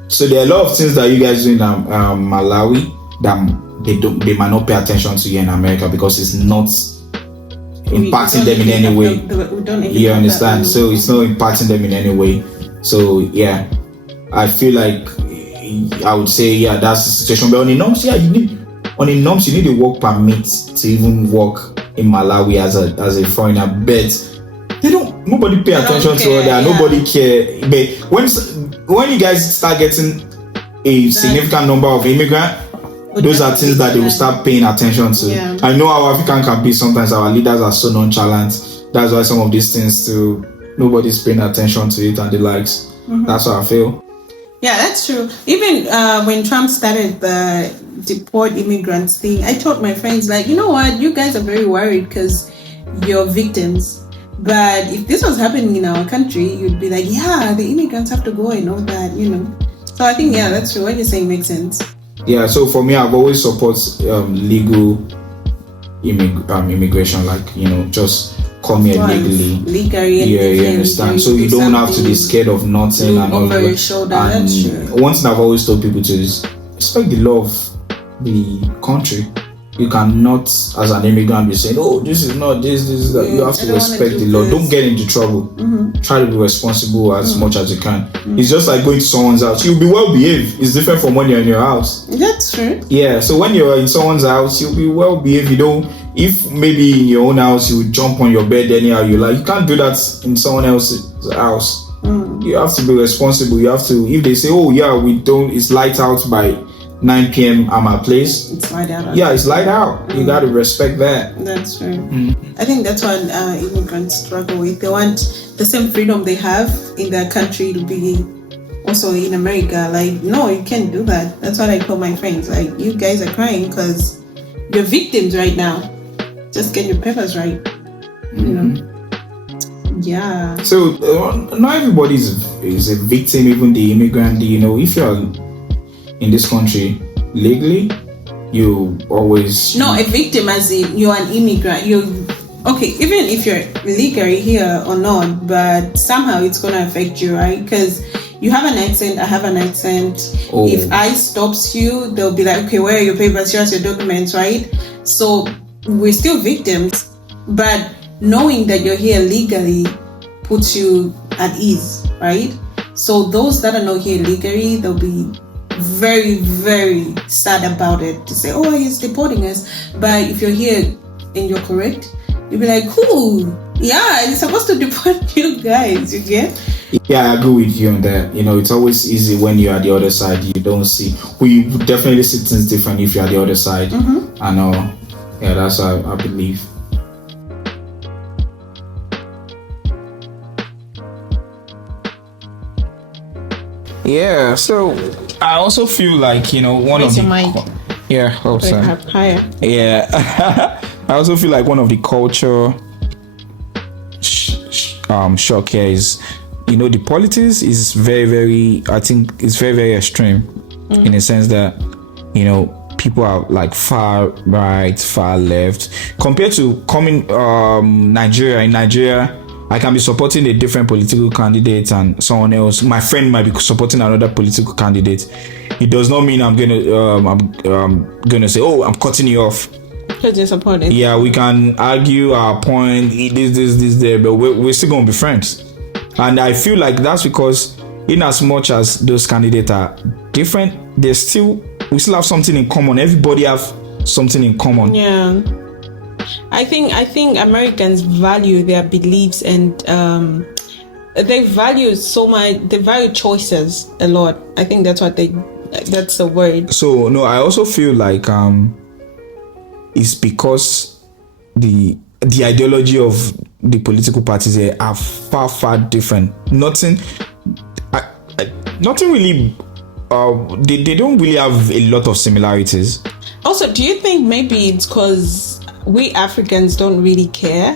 So there are a lot of things that you guys do in Malawi that they might not pay attention to here in America because it's not impacting them in any way. You understand? So it's not impacting them in any way. So I feel like I would say that's the situation. But on the norms, you need a work permit to even work in Malawi as a foreigner. But nobody pay attention to all that. Nobody care. But when you guys start getting a significant number of immigrants, those are things that they will start paying attention to. I know how African can be sometimes. Our leaders are so nonchalant. That's why some of these things nobody's paying attention to it and the likes. That's how I feel. Yeah, that's true. Even when Trump started the deport immigrants thing, I told my friends, like, you know what, you guys are very worried because you're victims. But if this was happening in our country, you'd be like, the immigrants have to go and all that, So I think, that's true. What you're saying makes sense. Yeah, so for me, I've always supported legal immigration, like, just come here legally. You understand? So you don't have to be scared of nothing and all that. And one thing I've always told people to is respect the law of the country. You cannot, as an immigrant, be saying, this is not this is that. You have to respect the law. Don't get into trouble. Try to be responsible as much as you can. It's just like going to someone's house. You'll be well behaved. It's different from when you're in your house. That's true. Yeah, so when you're in someone's house, you'll be well behaved. If maybe in your own house you would jump on your bed anyhow you like, you can't do that in someone else's house. You have to be responsible. You have to, if they say, we don't, it's light out by 9 p.m. at my place, it's light out. Yeah, it's light out. You got to respect that. That's true. I think that's what immigrants struggle with. They want the same freedom they have in their country to be also in America. Like, no, you can't do that. That's what I tell my friends. Like, you guys are crying because you're victims right now. Just get your papers right. You know. Yeah. So not everybody is a victim, even the immigrant. You know, if you're in this country legally, you always a victim as in you're an immigrant. Even if you're legally here or not, but somehow it's gonna affect you, right? Because you have an accent, I have an accent. Oh. If I stops you, they'll be like, okay, where are your papers? Here's your documents, right? So we're still victims, but knowing that you're here legally puts you at ease, right? So those that are not here legally, they'll be very, very sad about it to say, oh, he's deporting us. But if you're here and you're correct, you'll be like, cool, yeah, it's supposed to deport you guys, you get? Yeah, I agree with you on that. You know, it's always easy when you're at the other side. You don't see. We definitely see things different if you're at the other side. I know. Yeah, that's what I believe. Yeah, so I also feel like, you know, one of the Higher. Yeah, I also feel like one of the culture shock here is, you know, the politics is very, very, I think it's very, very extreme in a sense that, you know, people are like far right, far left compared to coming Nigeria. In Nigeria, I can be supporting a different political candidate and someone else. My friend might be supporting another political candidate. It does not mean I'm gonna say, oh, I'm cutting you off. Because you're supporting. Yeah, we can argue our point, this, there, but we're still gonna be friends. And I feel like that's because, in as much as those candidates are different, we still have something in common. Everybody have something in common. Yeah. I think Americans value their beliefs and they value so much. They value choices a lot. I think that's the word. So no, I also feel like it's because the ideology of the political parties here are far different. Nothing really. They don't really have a lot of similarities. Also, do you think maybe it's because we Africans don't really care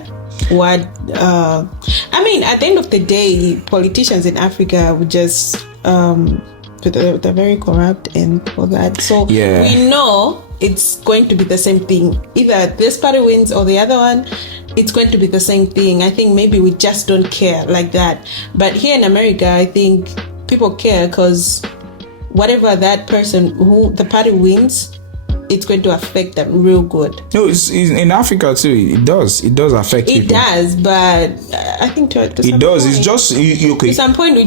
what I mean, at the end of the day, politicians in Africa would just they're very corrupt and all that. So we know it's going to be the same thing. Either this party wins or the other one, it's going to be the same thing. I think maybe we just don't care like that. But here in America, I think people care because whatever that person who the party wins, it's going to affect them real good. No, it's in Africa too. It does affect people. It does, but I think to it does. Point, it's just okay. At some point, we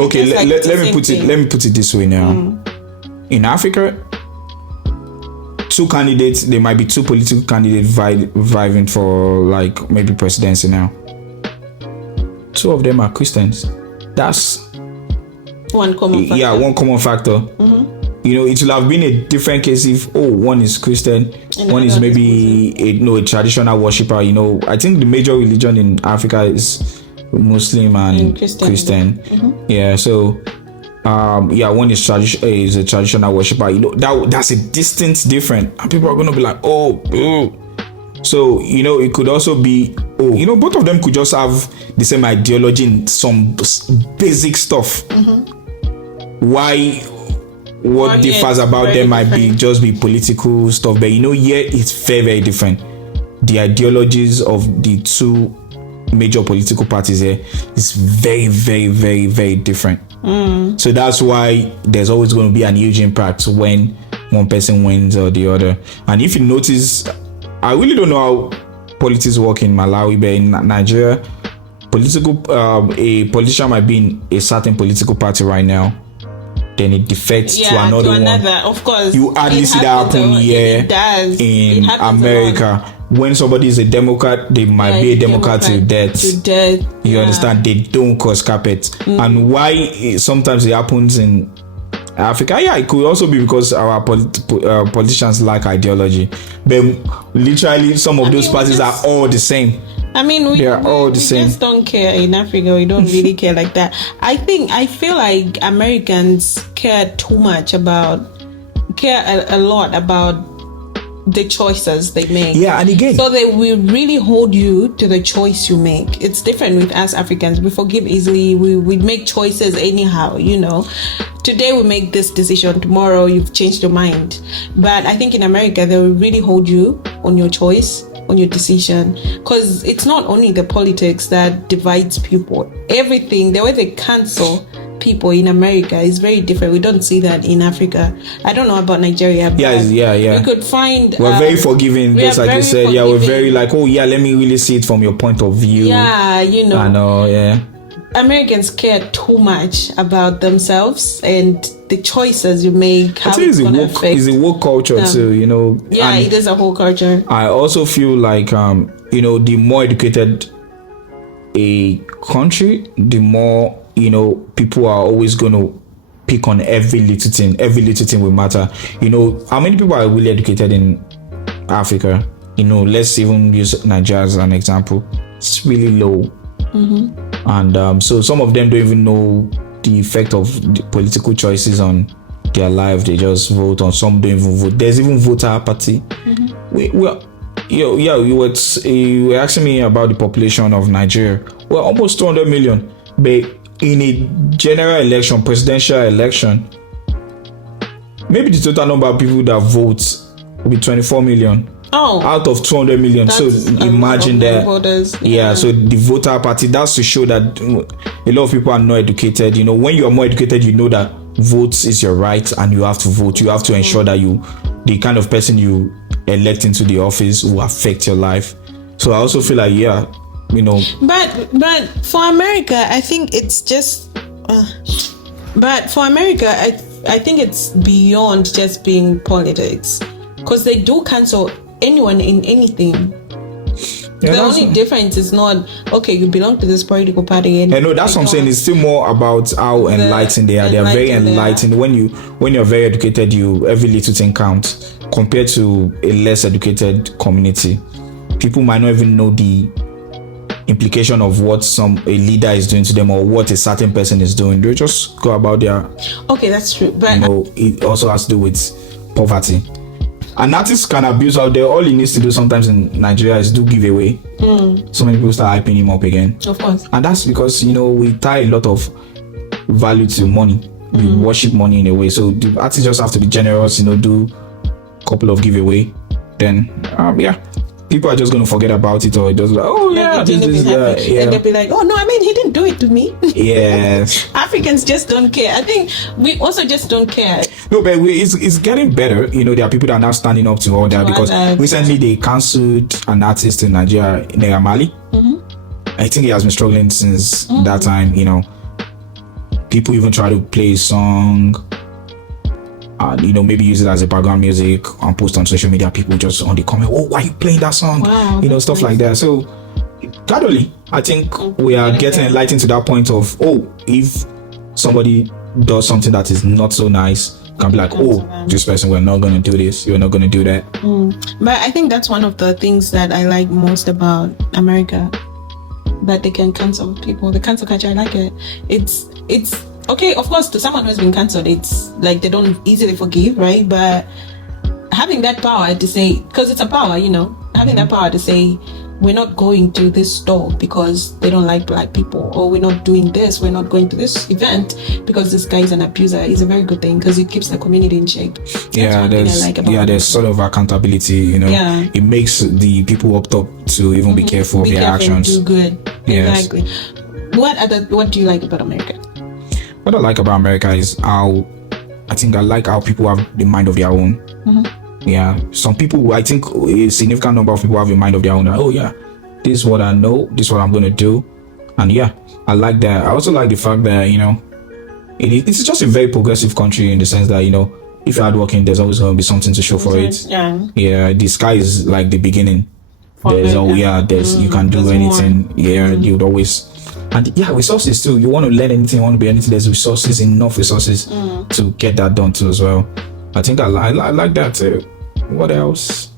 okay. Let me put it this way now. In Africa, two candidates. There might be two political candidates vying for like maybe presidency now. Two of them are Christians. That's one common factor. Yeah, one common factor. You know, it will have been a different case if one is Christian, and one is maybe a traditional worshiper. You know, I think the major religion in Africa is Muslim and Christian. Yeah, so one is a traditional worshiper. You know, that's a distinct difference, and people are gonna be like, oh. So, you know, it could also be, you know, both of them could just have the same ideology in some basic stuff. What differs about them might be political stuff, but you know, it's very, very different. The ideologies of the two major political parties here is very, very, very, very different. So that's why there's always going to be an huge impact when one person wins or the other. And if you notice, I really don't know how politics work in Malawi, but in Nigeria, a politician might be in a certain political party right now, then it defects to another one. Of course, you hardly see that happen here in America. When somebody is a Democrat, they might be a Democrat to death. You understand? They don't cross carpet. And why sometimes it happens in Africa. Yeah, it could also be because our politicians lack ideology. But literally, some of those parties are all the same. I mean, we just don't care in Africa. We don't really care like that. I feel like Americans care a lot about the choices they make. Yeah, and again, so they will really hold you to the choice you make. It's different with us Africans. We forgive easily. We make choices anyhow, Today we make this decision, tomorrow you've changed your mind. But I think in America they will really hold you on your choice, on your decision, because it's not only the politics that divides people. Everything, the way they cancel people in America is very different. We don't see that in Africa. I don't know about Nigeria, but yeah. We could find we're very forgiving, just like you said. Yeah, we're very like, oh yeah, let me really see it from your point of view. Yeah, I know, yeah. Americans care too much about themselves and the choices you make. I think it's a woke culture too, Yeah, it is a whole culture. I also feel like the more educated a country, the more people are always going to pick on every little thing will matter. How many people are really educated in Africa? Let's even use Nigeria as an example. It's really low. And so some of them don't even know the effect of the political choices on their life. They just vote, on some don't even vote. There's even voter apathy. You were asking me about the population of Nigeria. We're almost 200 million, but in a general election, presidential election, maybe the total number of people that vote will be 24 million. Out of 200 million. So imagine that. So the voter party, that's to show that a lot of people are not educated. When you are more educated, you know that votes is your right and you have to vote. You have to ensure that the kind of person you elect into the office will affect your life. So I also feel like But for America, I think it's just. But for America, I think it's beyond just being politics, because they do cancel anyone in anything. The only difference is not you belong to this political party. And that's what I'm saying. It's still more about how enlightened they are. They are very enlightened. When you're very educated, every little thing counts compared to a less educated community. People might not even know the implication of what a leader is doing to them or what a certain person is doing. They just go about their. Okay, that's true. But it also has to do with poverty. An artist can abuse out there. All he needs to do sometimes in Nigeria is do giveaway. So many people start hyping him up again. Of course. And that's because, we tie a lot of value to money. We worship money in a way. So the artists just have to be generous, do a couple of giveaway. Then, people are just going to forget about it, or it does and they'll be like, oh no, he didn't do it to me. Yes. Africans just don't care. I think we also just don't care. No, but it's getting better. There are people that are now standing up to all that, because recently they cancelled an artist in Nigeria, Naira Marley. I think he has been struggling since that time. People even try to play a song and maybe use it as a background music and post on social media. People just on the comment, oh, why are you playing that song? Wow, stuff like that. So gradually, I think we are getting enlightened to that point of, if somebody does something that is not so nice, you can be like, this person, we're not going to do this, you're not going to do that. But I think that's one of the things that I like most about America, that they can cancel people. The cancel culture, I like it. It's okay, of course, to someone who's been cancelled, it's like they don't easily forgive, right? But having that power to say, because it's a power, having that power to say, we're not going to this store because they don't like black people, or we're not doing this, we're not going to this event because this guy is an abuser, is a very good thing, because it keeps the community in shape. There's sort of accountability, It makes the people up top to even be careful of their actions. Do good. Yes. Exactly. What do you like about America? What I like about America is I like how people have the mind of their own. Yeah, some people, I think a significant number of people have a mind of their own. This is what I know, this is what I'm going to do. And I like that. I also like the fact that, it's just a very progressive country in the sense that, if you're hardworking, there's always going to be something to show for it. Yeah, the sky is like the beginning. You can do anything. More. You would always And resources too. You want to learn anything, you want to be anything, there's resources, enough resources to get that done too as well. I think I like that too. What else?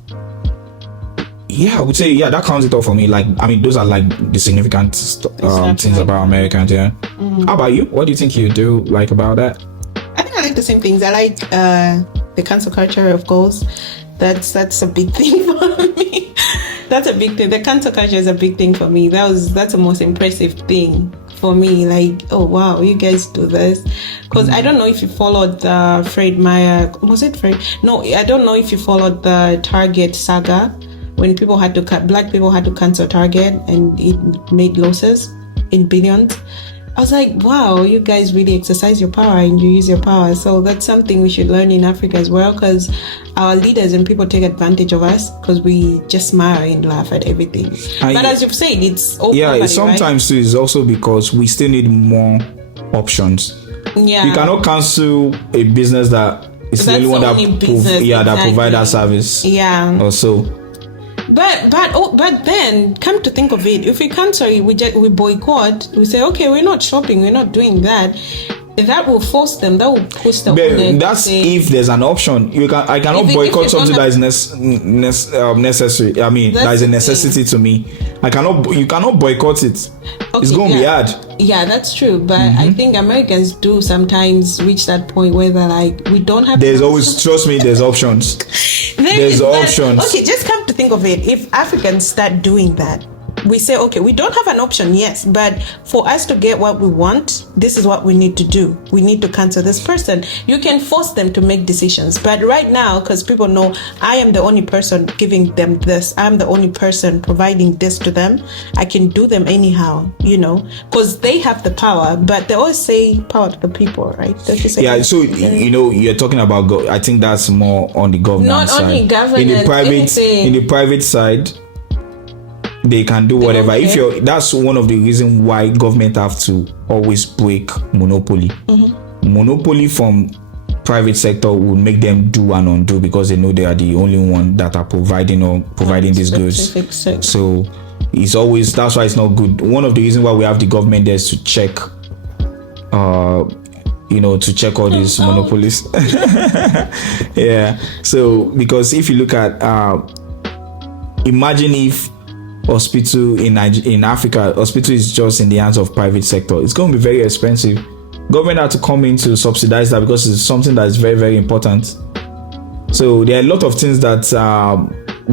Yeah, I would say that counts it all for me. Like, I mean, those are like the significant things about Americans. Yeah. How about you? What do you think you do like about that? I think I like the same things. I like the cancel culture, of course. That's a big thing for me. That's a big thing. The cancel culture is a big thing for me. That's the most impressive thing for me. Like, oh wow, you guys do this. Because I don't know if you followed the Fred Meyer. Was it Fred? No, I don't know if you followed the Target saga when black people had to cancel Target and it made losses in billions. I was like, wow, you guys really exercise your power and you use your power. So that's something we should learn in Africa as well, because our leaders and people take advantage of us because we just smile and laugh at everything. But as you've said, it's all property, sometimes too, it's also because we still need more options. Yeah. You cannot cancel a business that is the only one that provide that service. Yeah. Also. But then, come to think of it, if we cancel it, we boycott. We say, okay, we're not shopping, we're not doing that. That will force them. That will push them. That's if there's an option. I cannot boycott something that is necessary. I mean, that is a necessity to me. You cannot boycott it. Okay, it's going to be hard. Yeah, that's true. But I think Americans do sometimes reach that point where they're like, we don't have. There's always, trust me, there's options. There's options. Okay, just come to think of it. If Africans start doing that, we say, okay, we don't have an option, yes, but for us to get what we want, this is what we need to do. We need to cancel this person. You can force them to make decisions. But right now, because people know I am the only person giving them this, I'm the only person providing this to them, I can do them anyhow, because they have the power. But they always say power to the people, right? Don't you say that? So, you're talking about, I think that's more on the government side. Not only government, in the private side, they can do whatever. That's one of the reasons why government have to always break monopoly. Monopoly from private sector will make them do and undo because they know they are the only one that are providing these goods. So it's always, that's why it's not good. One of the reasons why we have the government there is to check to check all these monopolies. Yeah. So because if you look at imagine if hospital in Africa, hospital is just in the hands of private sector, it's going to be very expensive. Government had to come in to subsidize that because it's something that is very, very important. So there are a lot of things that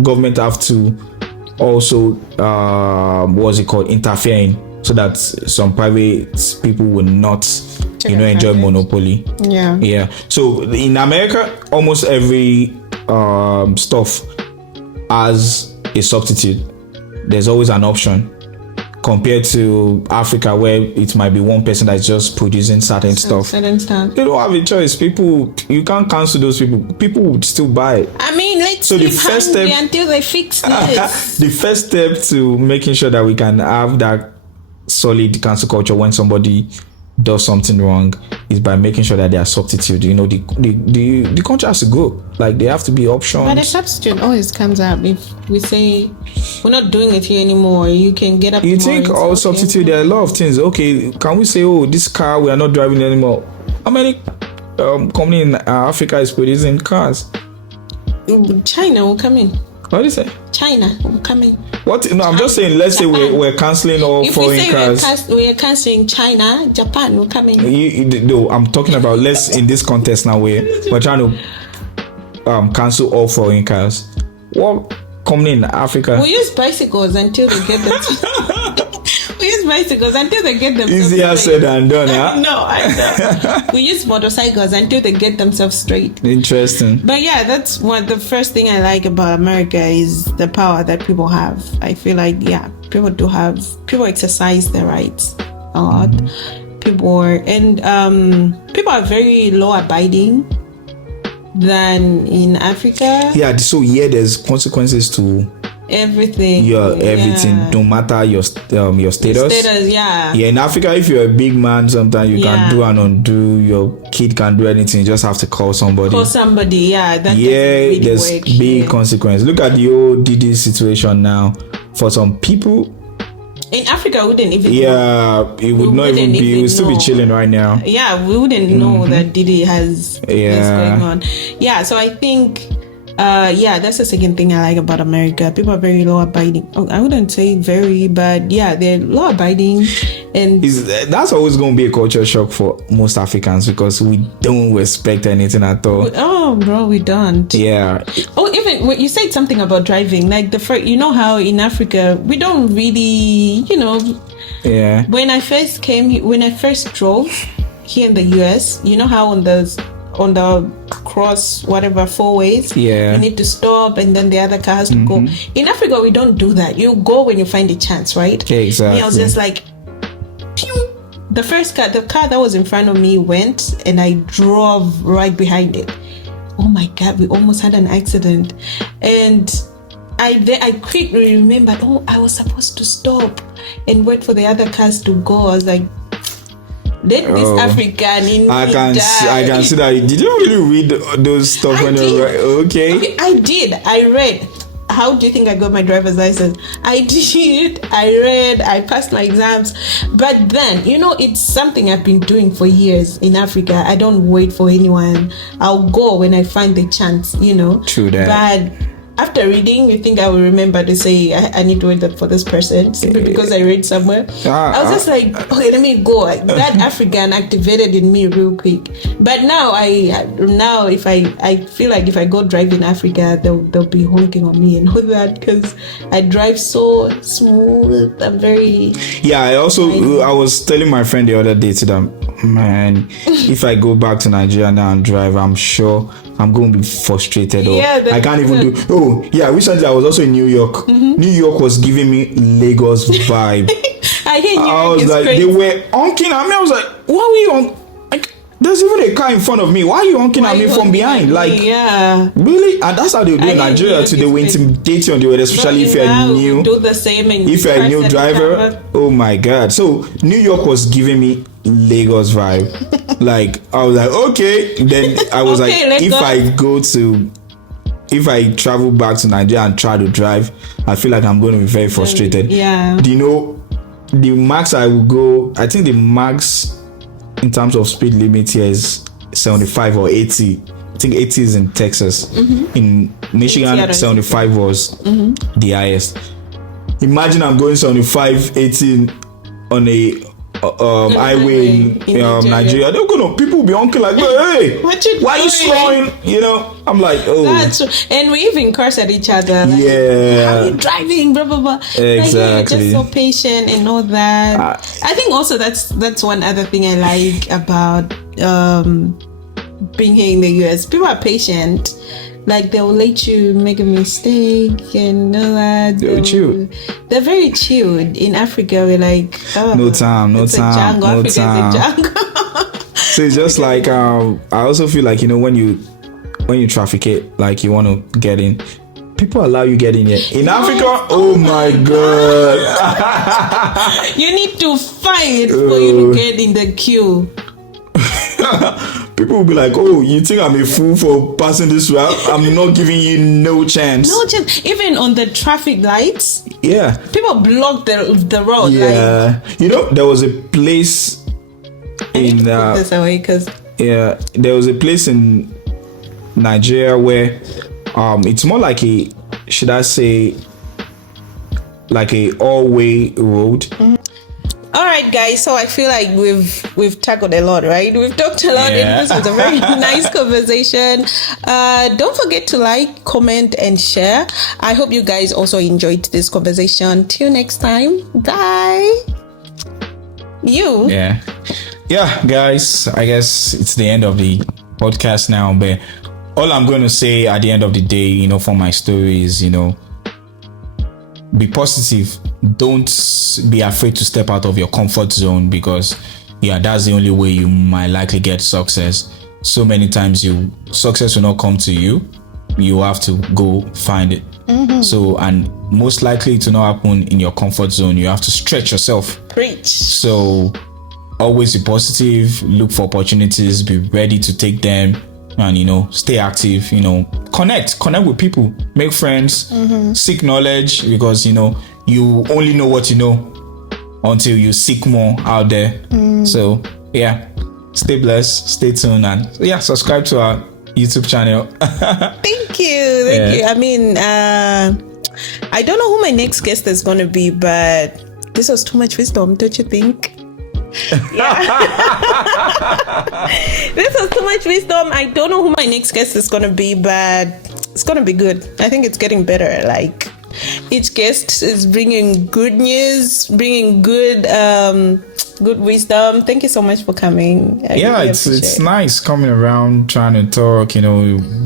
government have to also interfere in, so that some private people will not enjoy monopoly. Yeah. So in America, almost every stuff has a substitute. There's always an option, compared to Africa where it might be one person that's just producing certain stuff. They don't have a choice. You can't cancel those people. People would still buy it. I mean, let's keep hungry until they fix this. The first step to making sure that we can have that solid cancel culture when somebody does something wrong is by making sure that they are substitute. The country has to go. Like, they have to be options. But the substitute always comes up. If we say we're not doing it here anymore, you can get up. You think all substitute? There are a lot of things. Okay, can we say, this car we are not driving anymore? How many company in Africa is producing cars? China will come in. What do you say? China will come in. What? No, I'm just saying, let's say we're cancelling all foreign cars. If we say we're cancelling China, Japan will come in. No, I'm talking about, in this context now, we're trying to cancel all foreign cars. What company in Africa? We use bicycles until they get them. We use bicycles until they get themselves easier said than done, huh? No, I know. We use motorcycles until they get themselves straight. Interesting. But yeah, that's the first thing I like about America is the power that people have. I feel like, people exercise their rights a lot. People are very law abiding than in Africa. Yeah, so there's consequences to everything. Everything, no matter your status. Yeah, in Africa, if you're a big man, sometimes you can do and undo. Your kid can do anything. You just have to call somebody. Really there's big consequences. Look at the old Didi situation now. For some people, In Africa, we wouldn't even know. Yeah, it would not even be. We would still be chilling right now. Yeah, we wouldn't know that Diddy has this going on. Yeah, so I think, that's the second thing I like about America. People are very law abiding. I wouldn't say very, but yeah, they're law abiding, and that's always going to be a culture shock for most Africans because we don't respect anything at all. Oh, bro, we don't. Yeah. Oh, even when you said something about driving, like you know how in Africa we don't really, Yeah. When I first drove here in the US, you know how on the cross whatever 4 ways, you need to stop and then the other car has to go. In Africa, we don't do that. You go when you find a chance, right? Okay, exactly. Me, I was just like, pew! The car that was in front of me went, and I drove right behind it. Oh my God, we almost had an accident. And I quickly remembered, I was supposed to stop and wait for the other cars to go. I was like, let this African in me I can die. see that. Did you really read those stuff when you were okay? I did. I read. How do you think I got my driver's license? I did. I read. I passed my exams. But then, it's something I've been doing for years in Africa. I don't wait for anyone. I'll go when I find the chance, True that. But after reading, you think I will remember to say I need to wait for this person simply because I read somewhere? I was just like, okay, let me go. That African activated in me real quick. But now if I feel like if I go drive in Africa, they'll be honking on me and all that because I drive so smooth. I'm very... Yeah, I was telling my friend the other day to them, man, if I go back to Nigeria now and drive, I'm sure I'm going to be frustrated. I can't even do... recently I was also in New York. New York was giving me Lagos vibe. I was like, crazy. They were honking at me. I was like, why were you on? Like, there's even a car in front of me. Why are you honking at me from behind? Like, really? And that's how they do in Nigeria too. They were intimidating on the road, especially if you're new. Do the same if you're a new driver. Oh my God. So New York was giving me Lagos vibe. Like, I was like, okay. Then I was like, if I travel back to Nigeria and try to drive, I feel like I'm going to be very frustrated. Yeah. Do you know the max I will go? I think the max in terms of speed limit here is 75 or 80. I think 80 is in Texas. In Michigan, 75 was the highest. Imagine I'm going 75, 80 on a highway in Nigeria. People will be honking like, hey, why are you slowing? I'm like, oh. That's true. And we even curse at each other. Like, how are you driving? Blah, blah, blah. Exactly. Like, you're just so patient and all that. I think also that's one other thing I like about being here in the US. People are patient. Like, they'll let you make a mistake and all that. They're very chilled. In Africa, we're like, no time. Africa is a jungle. So it's just like, I also feel like, when you traffic it, like you want to get in, people allow you get in here. In Africa, oh my God. You need to fight for you to get in the queue. People will be like, oh, you think I'm a fool for passing this route? I'm not giving you no chance. No chance. Even on the traffic lights. Yeah. People block the road. Yeah. There was a place in... put this away because... Yeah. There was a place in Nigeria where it's more like a... Should I say... Like a all-way road. All right, guys. So I feel like we've tackled a lot, right? We've talked a lot. Yeah. This was a very nice conversation. Don't forget to like, comment, and share. I hope you guys also enjoyed this conversation. Till next time. Bye. Yeah, guys. I guess it's the end of the podcast now. But all I'm going to say at the end of the day, for my story is, be positive. Don't be afraid to step out of your comfort zone because that's the only way you might likely get success. So many times success will not come to you. You have to go find it. So, and most likely to not happen in your comfort zone. You have to stretch yourself. Preach. So always be positive, look for opportunities, be ready to take them, and stay active, connect with people, make friends, seek knowledge, because you only know what you know. until you seek more out there. So yeah, stay blessed, stay tuned, and yeah, subscribe to our YouTube channel. Thank you. I mean, I don't know who my next guest is going to be, but this was too much wisdom, don't you think? Yeah. This was too much wisdom. I don't know who my next guest is going to be, but it's going to be good. I think it's getting better. Like, each guest is bringing good news, bringing good wisdom. Thank you so much for coming. It's nice coming around, trying to talk,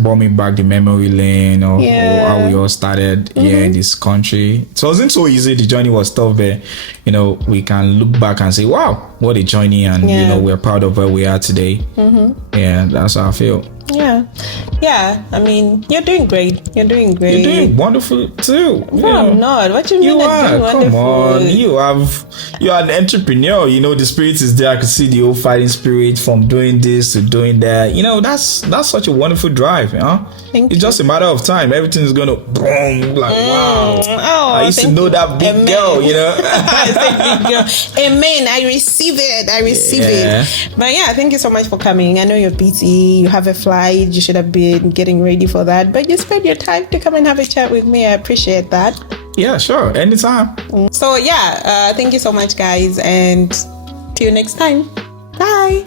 brought me back the memory lane of how we all started here in this country. It wasn't so easy. The journey was tough, but we can look back and say, wow, what a journey, and we're proud of where we are today. Yeah, that's how I feel. Yeah. I mean, you're doing great. You're doing wonderful too. No, I'm not. What do you mean? You are. Come on. You are an entrepreneur. The spirit is there. I can see the old fighting spirit from doing this to doing that. That's such a wonderful drive. It's just a matter of time. Everything is gonna boom. Like wow. Oh, I used to know that big girl. I said big girl. Amen. I receive it. But yeah, thank you so much for coming. I know you're busy. You have a flight. You should have been getting ready for that, but you spent your time to come and have a chat with me. I appreciate that. Yeah, sure. Anytime. So yeah, thank you so much, guys, and see you next time. Bye.